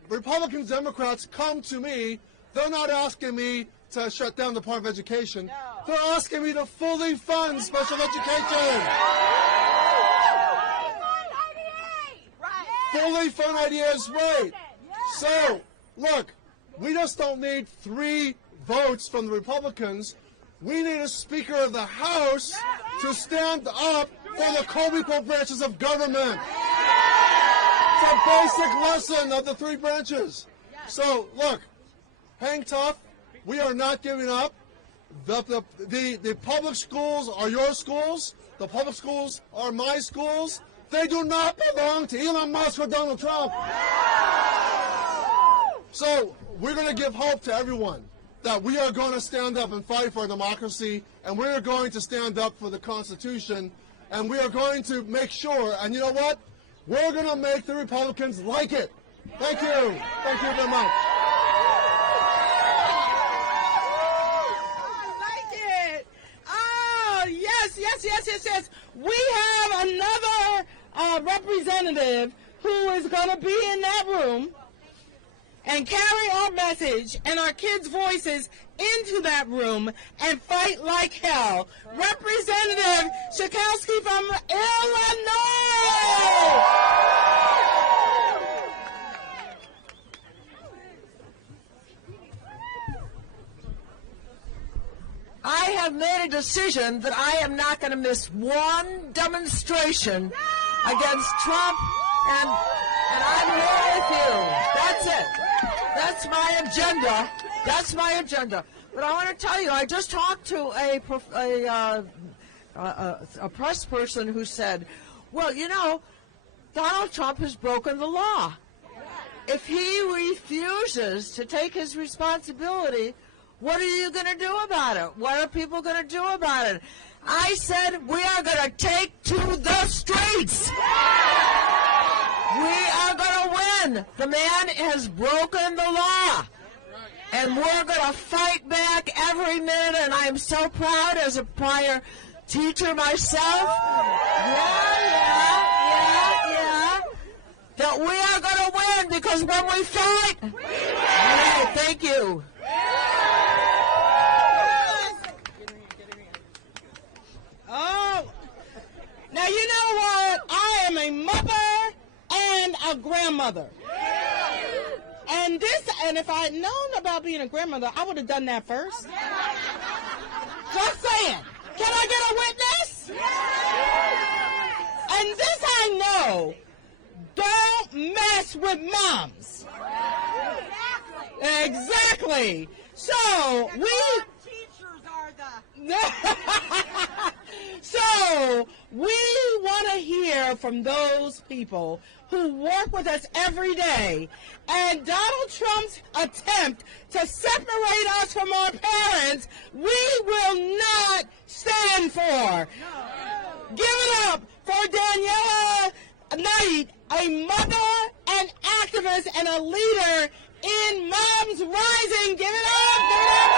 Republicans, Democrats come to me. They're not asking me to shut down the Department of Education. No. They're asking me to fully fund special education. Fully fund IDA is right. So, look, we just don't need 3 votes from the Republicans. We need a Speaker of the House to stand up for the co-equal branches of government. It's a basic lesson of the 3 branches. So, look, hang tough. We are not giving up. The public schools are your schools. The public schools are my schools. They do not belong to Elon Musk or Donald Trump. So we're going to give hope to everyone that we are going to stand up and fight for democracy, and we are going to stand up for the Constitution, and we are going to make sure, and you know what? We're going to make the Republicans like it. Thank you. Thank you very much. Yes. We have another representative who is going to be in that room and carry our message and our kids' voices into that room and fight like hell. Representative Schakowsky from Illinois! I have made a decision that I am not going to miss one demonstration against Trump, and I'm here with you. That's it. That's my agenda. That's my agenda. But I want to tell you, I just talked to a press person who said, well, you know, Donald Trump has broken the law. If he refuses to take his responsibility, what are you going to do about it? What are people going to do about it? I said, we are going to take to the streets. We are going to win. The man has broken the law. And we're going to fight back every minute, and I am so proud as a prior teacher myself. Yeah. That we are going to win, because when we fight, we win. Right, thank you. Oh, now you know what? I am a mother and a grandmother. And if I had known about being a grandmother, I would have done that first. Just saying. Can I get a witness? And this I know. Don't mess with moms. Exactly. So So we want to hear from those people who work with us every day. And Donald Trump's attempt to separate us from our parents, we will not stand for. Give it up for Daniela Knight, a mother, an activist, and a leader in Moms Rising. Give it up! Give it up!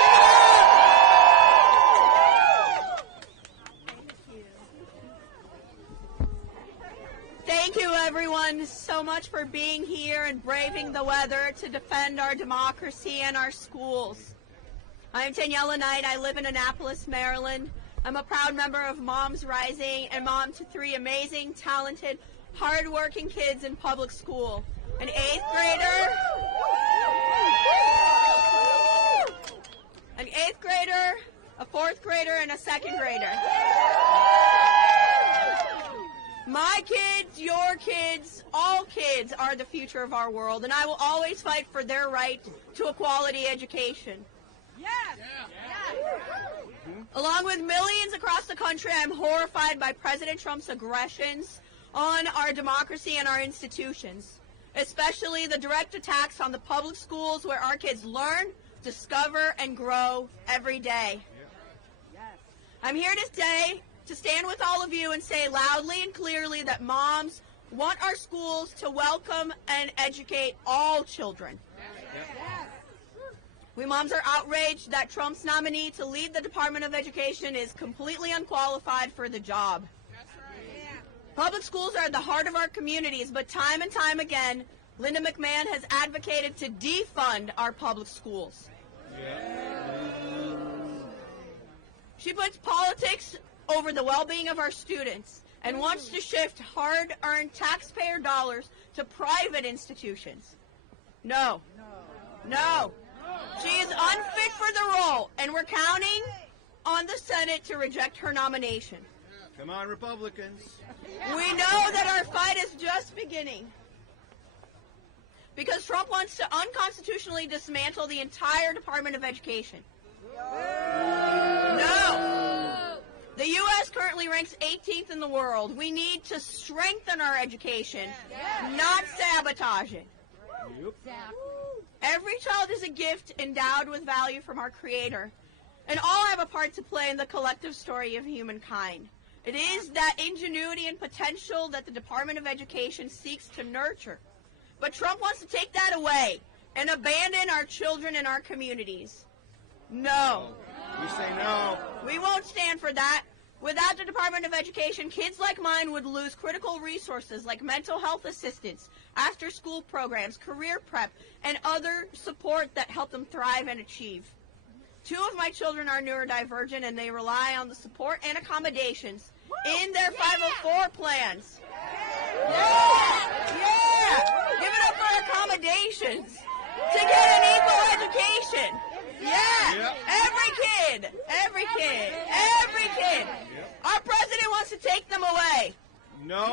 Give it up! Thank you, everyone, so much for being here and braving the weather to defend our democracy and our schools. I'm Daniela Knight. I live in Annapolis, Maryland. I'm a proud member of Moms Rising and mom to 3 amazing, talented, hard-working kids in public school. An 8th grader, a 4th grader, and a 2nd grader. My kids, your kids, all kids are the future of our world, and I will always fight for their right to a quality education. Yes! Along with millions across the country, I'm horrified by President Trump's aggressions on our democracy and our institutions, especially the direct attacks on the public schools where our kids learn, discover, and grow every day. I'm here today to stand with all of you and say loudly and clearly that moms want our schools to welcome and educate all children. We moms are outraged that Trump's nominee to lead the Department of Education is completely unqualified for the job. Public schools are at the heart of our communities, but time and time again, Linda McMahon has advocated to defund our public schools. She puts politics over the well-being of our students and wants to shift hard-earned taxpayer dollars to private institutions. No. She is unfit for the role, and we're counting on the Senate to reject her nomination. Come on, Republicans. We know that our fight is just beginning, because Trump wants to unconstitutionally dismantle the entire Department of Education. No! The U.S. currently ranks 18th in the world. We need to strengthen our education, not sabotage it. Every child is a gift endowed with value from our Creator, and all have a part to play in the collective story of humankind. It is that ingenuity and potential that the Department of Education seeks to nurture. But Trump wants to take that away and abandon our children and our communities. No. We say no. We won't stand for that. Without the Department of Education, kids like mine would lose critical resources like mental health assistance, after-school programs, career prep, and other support that help them thrive and achieve. 2 of my children are neurodivergent, and they rely on the support and accommodations in their 504 plans. Yeah! Give it up for accommodations to get an equal education. Yeah! Every kid. Our president wants to take them away. No!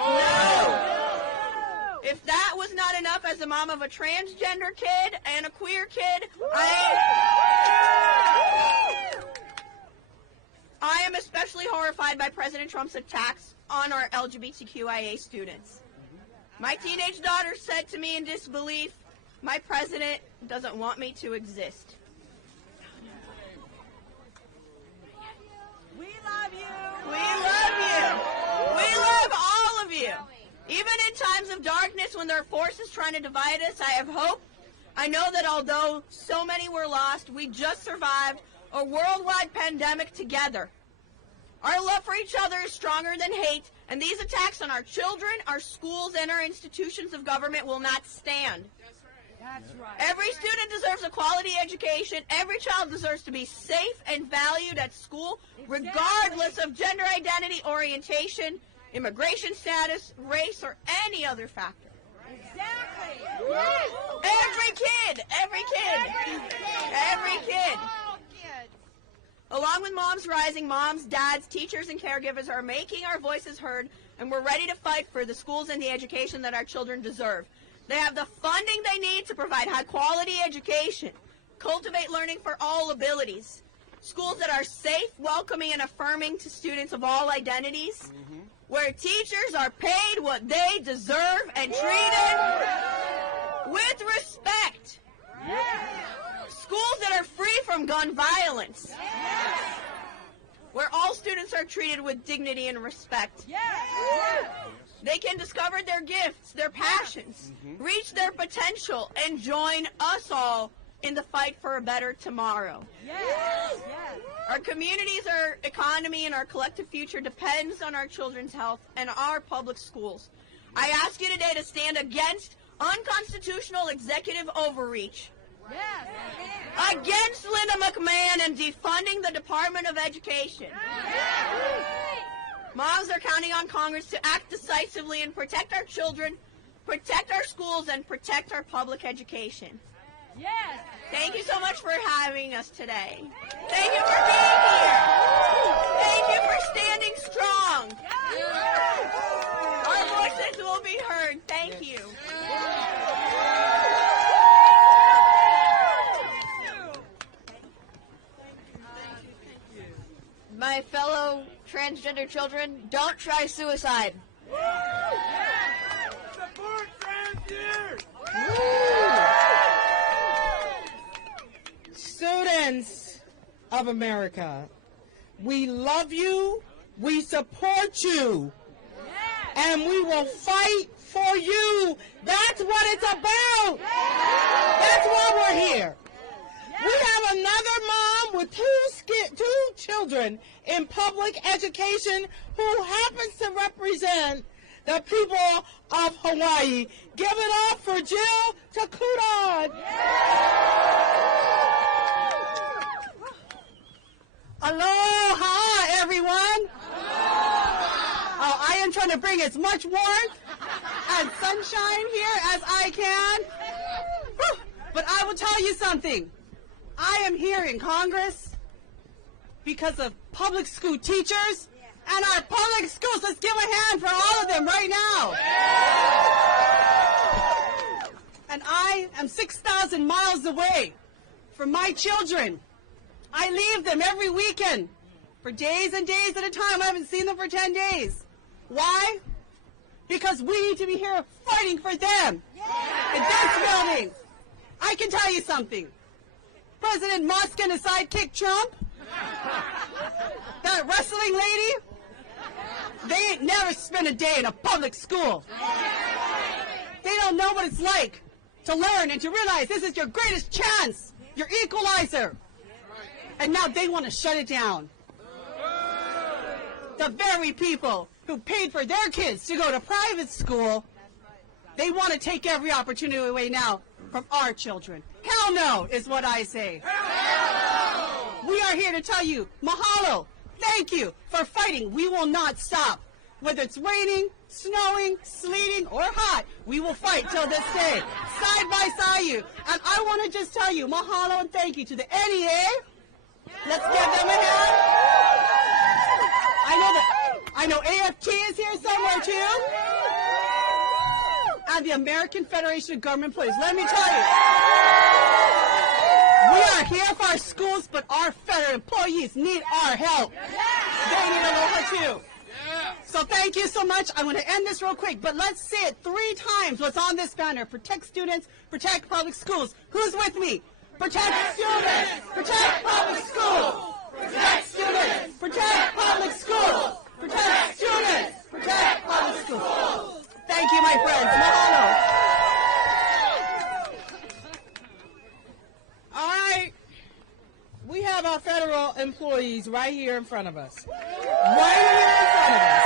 If that was not enough, as a mom of a transgender kid and a queer kid, I am especially horrified by President Trump's attacks on our LGBTQIA students. My teenage daughter said to me in disbelief, "My president doesn't want me to exist." We love you. We love you. We love all of you. Even in times of darkness when there are forces trying to divide us, I have hope. I know that although so many were lost, we just survived a worldwide pandemic together. Our love for each other is stronger than hate, and these attacks on our children, our schools, and our institutions of government will not stand. That's right. Every student deserves a quality education. Every child deserves to be safe and valued at school, regardless of gender identity, orientation, immigration status, race, or any other factor. Exactly. Every kid, every kid, every kid. Along with Moms Rising, moms, dads, teachers, and caregivers are making our voices heard, and we're ready to fight for the schools and the education that our children deserve. They have the funding they need to provide high-quality education, cultivate learning for all abilities, schools that are safe, welcoming, and affirming to students of all identities, where teachers are paid what they deserve and treated with respect. Schools that are free from gun violence. Where all students are treated with dignity and respect. They can discover their gifts, their passions, reach their potential, and join us all in the fight for a better tomorrow. Our communities, our economy, and our collective future depends on our children's health and our public schools. I ask you today to stand against unconstitutional executive overreach, against Linda McMahon and defunding the Department of Education. Moms are counting on Congress to act decisively and protect our children, protect our schools, and protect our public education. Thank you so much for having us today. Thank you for being here. Thank you for standing strong. Our voices will be heard. Thank you. My fellow transgender children, don't try suicide. Support transgenders! Students of America, we love you, we support you, and we will fight for you. That's what it's about. That's why we're here. We have another mom with two children in public education who happens to represent the people of Hawaii. Give it up for Jill Takudon. Aloha, everyone. I am trying to bring as much warmth and sunshine here as I can. But I will tell you something. I am here in Congress because of public school teachers and our public schools. Let's give a hand for all of them right now. And I am 6,000 miles away from my children. I leave them every weekend for days and days at a time. I haven't seen them for 10 days. Why? Because we need to be here fighting for them in this building. I can tell you something. President Musk and his sidekick Trump, that wrestling lady, they ain't never spent a day in a public school. They don't know what it's like to learn and to realize this is your greatest chance, your equalizer. And now they want to shut it down. The very people who paid for their kids to go to private school, they want to take every opportunity away now from our children. Hell no, is what I say. We are here to tell you, mahalo, thank you for fighting. We will not stop. Whether it's raining, snowing, sleeting, or hot, we will fight till this day, side by side you. And I want to just tell you, mahalo and thank you to the NEA. Let's give them a hand. I know AFT is here somewhere too. And the American Federation of Government Employees. Let me tell you, We are here for our schools, but our federal employees need our help. They need a little help too. So thank you so much. I'm going to end this real quick, but let's say it 3 times what's on this banner. Protect students, protect public schools. Who's with me? Protect students, protect public schools. Protect students, protect public schools. Protect students, protect public schools. Thank you, my friends. Mahalo. All right. We have our federal employees right here in front of us. Right here in front of us.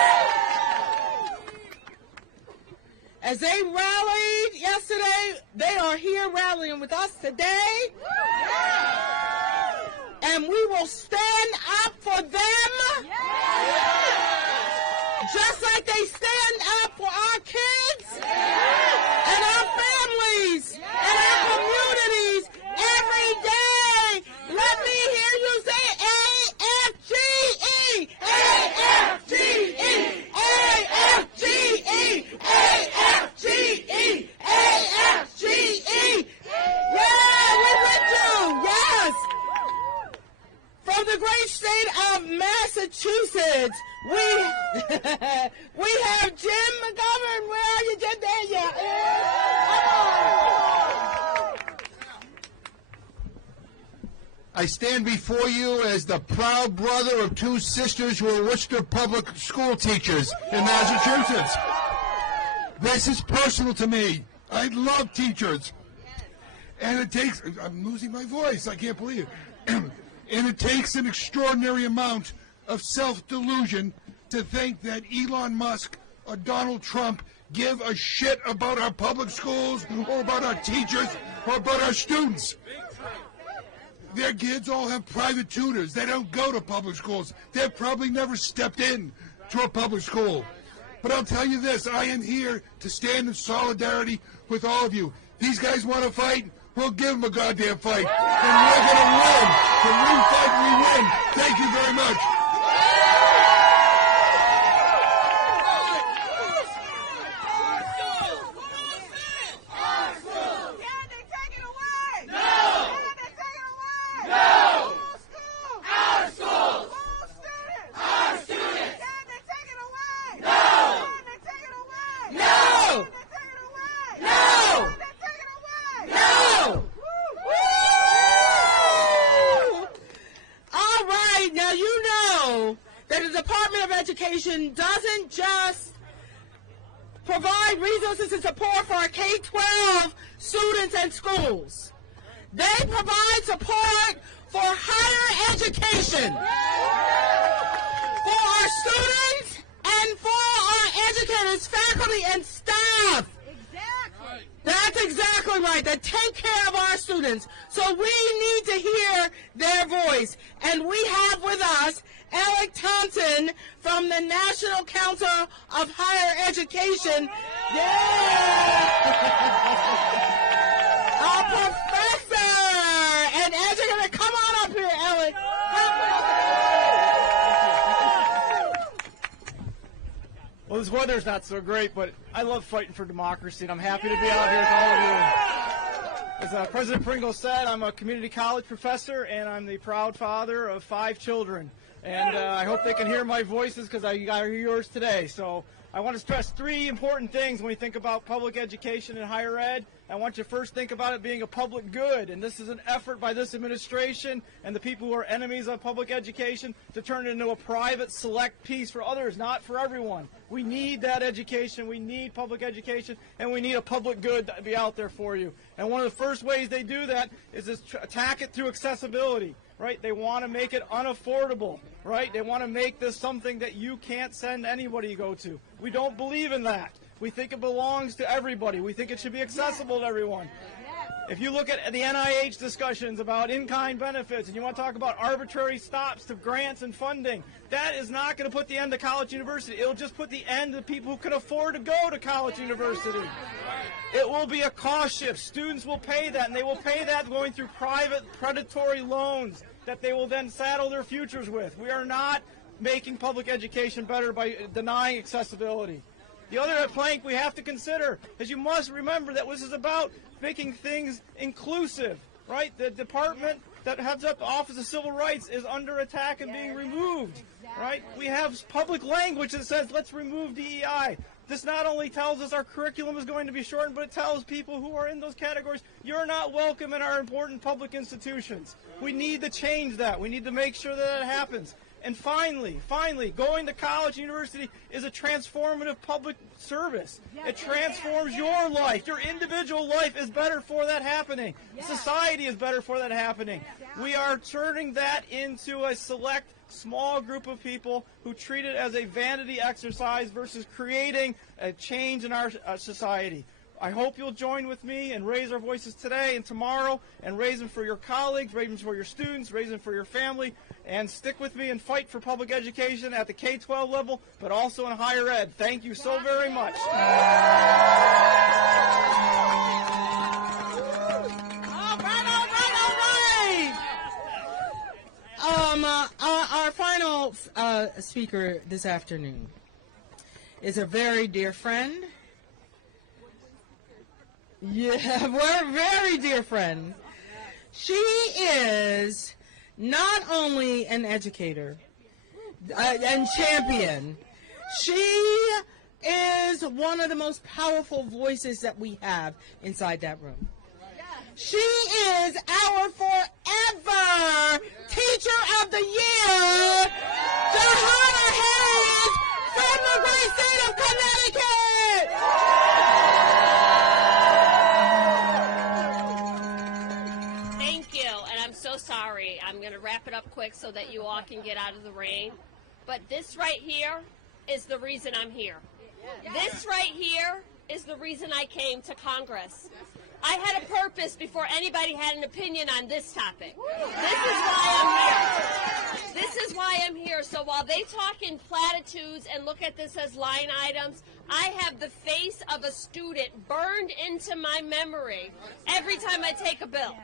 As they rallied yesterday, they are here rallying with us today. And we will stand up for them. Just like they stand up for our kids and our families and our communities every day. Let me hear you say AFGE, AFGE, AFGE, AFGE, AFGE. Yeah, we're with you. Yes. From the great state of Massachusetts, we have Jim McGovern. Where are you, Jim? There you are. I stand before you as the proud brother of 2 sisters who are Worcester public school teachers in Massachusetts. This is personal to me. I love teachers. And it takes, I'm losing my voice, I can't believe it. And it takes an extraordinary amount of self-delusion to think that Elon Musk or Donald Trump give a shit about our public schools or about our teachers or about our students. Their kids all have private tutors. They don't go to public schools. They've probably never stepped in to a public school. But I'll tell you this, I am here to stand in solidarity with all of you. These guys want to fight, we'll give them a goddamn fight. And we're going to win. When we fight, we win. Thank you very much. Education doesn't just provide resources and support for our K-12 students and schools. They provide support for higher education, for our students and for our educators, faculty, and staff. Exactly. That's exactly right. They take care of our students. So we need to hear their voice. And we have with us Alec Thompson from the National Council of Higher Education. Yeah! Our professor and educator. Come on up here, Alec. Well, this weather's not so great, but I love fighting for democracy, and I'm happy to be out here with all of you. As President Pringle said, I'm a community college professor, and I'm the proud father of 5 children. And I hope they can hear my voices because I hear yours today. So I want to stress 3 important things when we think about public education and higher ed. I want you to first think about it being a public good, and this is an effort by this administration and the people who are enemies of public education to turn it into a private select piece for others, not for everyone. We need that education, we need public education, and we need a public good to be out there for you. And one of the first ways they do that is to attack it through accessibility. Right? They want to make it unaffordable, right? They want to make this something that you can't send anybody to go to. We don't believe in that. We think it belongs to everybody. We think it should be accessible to everyone. If you look at the NIH discussions about in-kind benefits and you want to talk about arbitrary stops to grants and funding, that is not going to put the end to college university. It'll just put the end to people who can afford to go to college university. It will be a cost shift. Students will pay that, and they will pay that going through private predatory loans that they will then saddle their futures with. We are not making public education better by denying accessibility. The other plank we have to consider is you must remember that this is about making things inclusive. right? The department that heads up the Office of Civil Rights is under attack and being removed, right? We have public language that says, let's remove DEI. This not only tells us our curriculum is going to be shortened, but it tells people who are in those categories, you're not welcome in our important public institutions. We need to change that. We need to make sure that it happens. And finally, going to college and university is a transformative public service. It transforms your life. Your individual life is better for that happening. Society is better for that happening. We are turning that into a select, small group of people who treat it as a vanity exercise versus creating a change in our society. I hope you'll join with me and raise our voices today and tomorrow, and raise them for your colleagues, raise them for your students, raise them for your family, and stick with me and fight for public education at the K-12 level, but also in higher ed. Thank you so very much. Our final speaker this afternoon is a very dear friend. Yeah, we're a very dear friend. She is not only an educator and champion, she is one of the most powerful voices that we have inside that room. She is our forever Teacher of the Year, Johanna Hayes from the great state of Connecticut. Thank you, and I'm so sorry. I'm going to wrap it up quick so that you all can get out of the rain. But this right here is the reason I'm here. This right here is the reason I came to Congress. I had a purpose before anybody had an opinion on this topic. This is why I'm here. This is why I'm here. So while they talk in platitudes and look at this as line items, I have the face of a student burned into my memory every time I take a bill.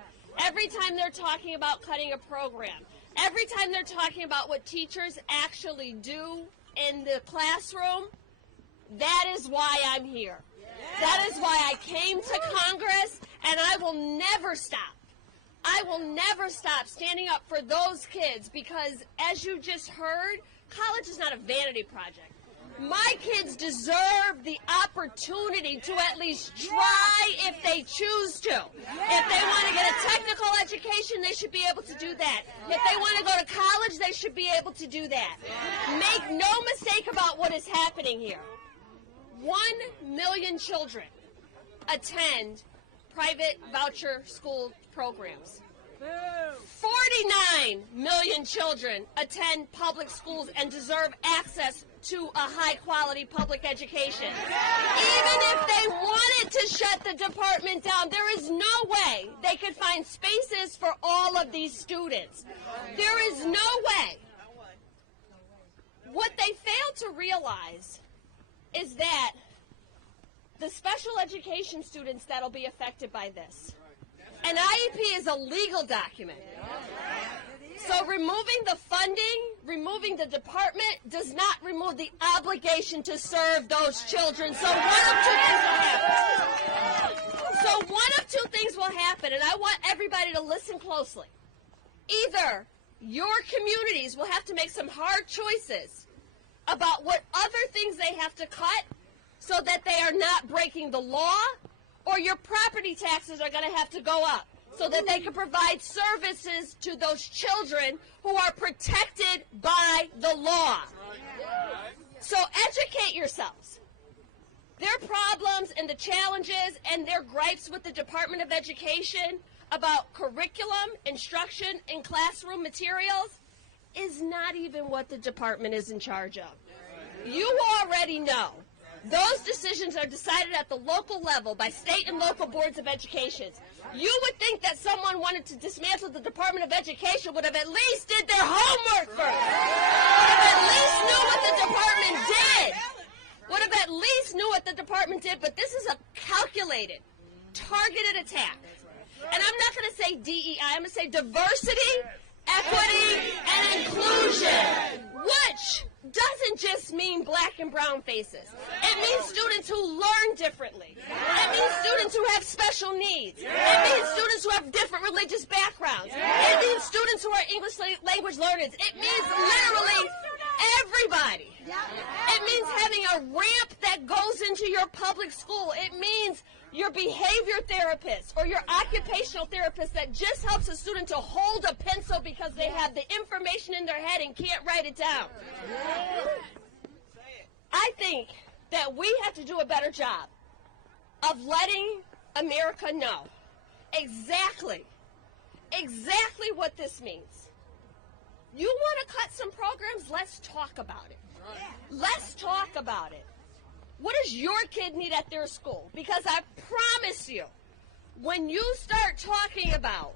Every time they're talking about cutting a program. Every time they're talking about what teachers actually do in the classroom. That is why I'm here. That is why I came to Congress, and I will never stop. I will never stop standing up for those kids because, as you just heard, college is not a vanity project. My kids deserve the opportunity to at least try if they choose to. If they want to get a technical education, they should be able to do that. If they want to go to college, they should be able to do that. Make no mistake about what is happening here. 1 million children attend private voucher school programs. 49 million children attend public schools and deserve access to a high-quality public education. Even if they wanted to shut the department down, there is no way they could find spaces for all of these students. There is no way. What they fail to realize is that the special education students that will be affected by this. An IEP is a legal document. So removing the funding, removing the department, does not remove the obligation to serve those children. So one of two things will happen, and I want everybody to listen closely. Either your communities will have to make some hard choices about what other things they have to cut so that they are not breaking the law, or your property taxes are going to have to go up so that they can provide services to those children who are protected by the law. So educate yourselves. Their problems and the challenges and their gripes with the Department of Education about curriculum, instruction, and classroom materials is not even what the department is in charge of. You already know. Those decisions are decided at the local level by state and local boards of education. You would think that someone wanted to dismantle the Department of Education would have at least did their homework first. Would have at least knew what the department did. Would have at least knew what the department did, but this is a calculated, targeted attack. And I'm not going to say DEI, I'm going to say diversity, equity, and inclusion, which doesn't just mean black and brown faces. It means students who learn differently. It means students who have special special needs. It means students who have different religious backgrounds. It means students who are English language learners. It means literally everybody. It means having a ramp that goes into your public school. It means your behavior therapist or your occupational therapist that just helps a student to hold a pencil because they have the information in their head and can't write it down. I think that we have to do a better job of letting America know exactly what this means. You want to cut some programs? Let's talk about it. Let's talk about it. What does your kid need at their school? Because I promise you, when you start talking about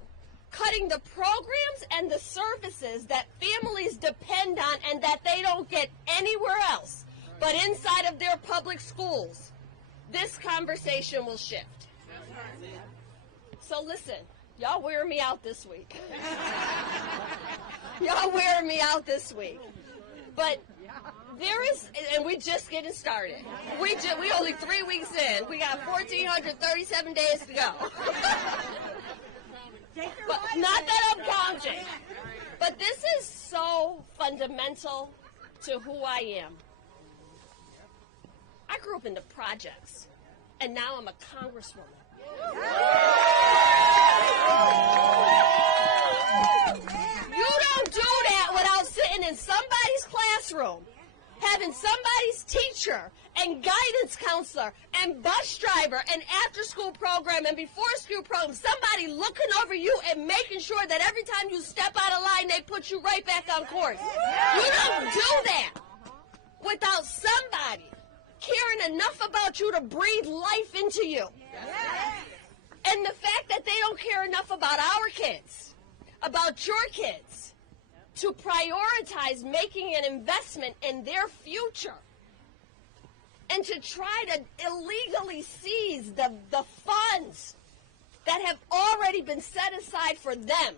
cutting the programs and the services that families depend on and that they don't get anywhere else but inside of their public schools, this conversation will shift. So listen, y'all wear me out this week. Y'all wear me out this week. But there is, and we just getting started. We only 3 weeks in. We got 1,437 days to go. But not that I'm counting. But this is so fundamental to who I am. I grew up in the projects, and now I'm a congresswoman. You don't do that without sitting in somebody's classroom, having somebody's teacher and guidance counselor and bus driver and after-school program and before-school program, somebody looking over you and making sure that every time you step out of line, they put you right back on course. You don't do that without somebody caring enough about you to breathe life into you. And the fact that they don't care enough about our kids, about your kids, to prioritize making an investment in their future and to try to illegally seize the funds that have already been set aside for them.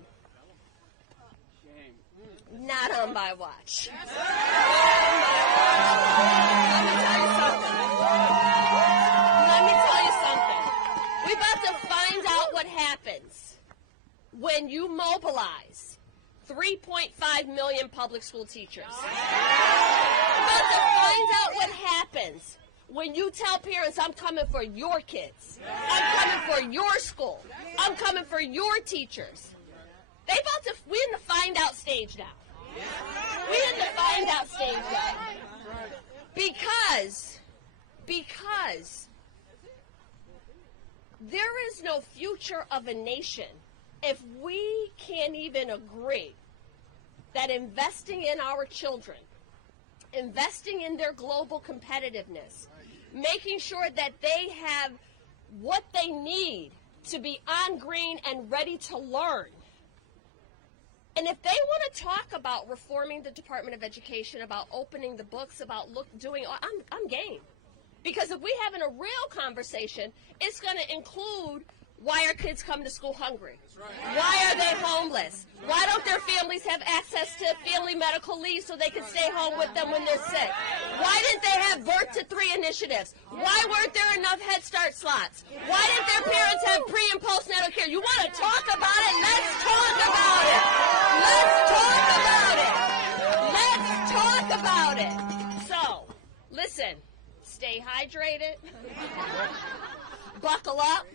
Not on my watch. Let me tell you something. We're about to find out what happens when you mobilize 3.5 million public school teachers. We're about to find out what happens when you tell parents, I'm coming for your kids. I'm coming for your school. I'm coming for your teachers. We're in the find out stage now. We're in the find out stage now. Because there is no future of a nation if we can't even agree that investing in our children, investing in their global competitiveness, making sure that they have what they need to be on green and ready to learn. And if they want to talk about reforming the Department of Education, about opening the books, about I'm game. Because if we're having a real conversation, it's going to include why are kids come to school hungry? Why are they homeless? Why don't their families have access to family medical leave so they can stay home with them when they're sick? Why didn't they have birth to 3 initiatives? Why weren't there enough Head Start slots? Why didn't their parents have pre- and postnatal care? You want to talk about it? Let's talk about it. Let's talk about it. Let's talk about it. So, listen, stay hydrated. Buckle up.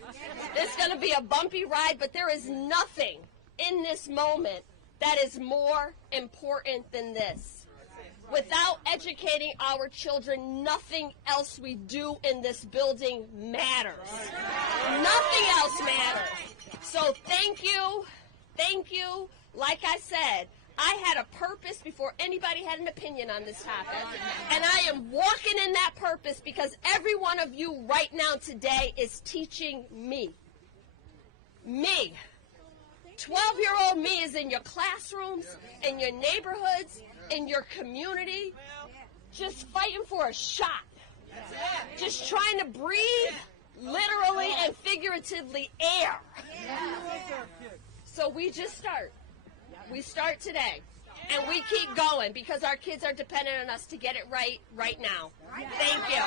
It's going to be a bumpy ride, but there is nothing in this moment that is more important than this. Without educating our children, nothing else we do in this building matters. Nothing else matters. So thank you. Thank you. Like I said, I had a purpose before anybody had an opinion on this topic. And I am walking in that purpose because every one of you right now today is teaching me. Me. 12-year-old me is in your classrooms, in your neighborhoods, in your community, just fighting for a shot. Just trying to breathe, literally and figuratively, air. So we just start. We start today, and we keep going because our kids are dependent on us to get it right now. Thank you.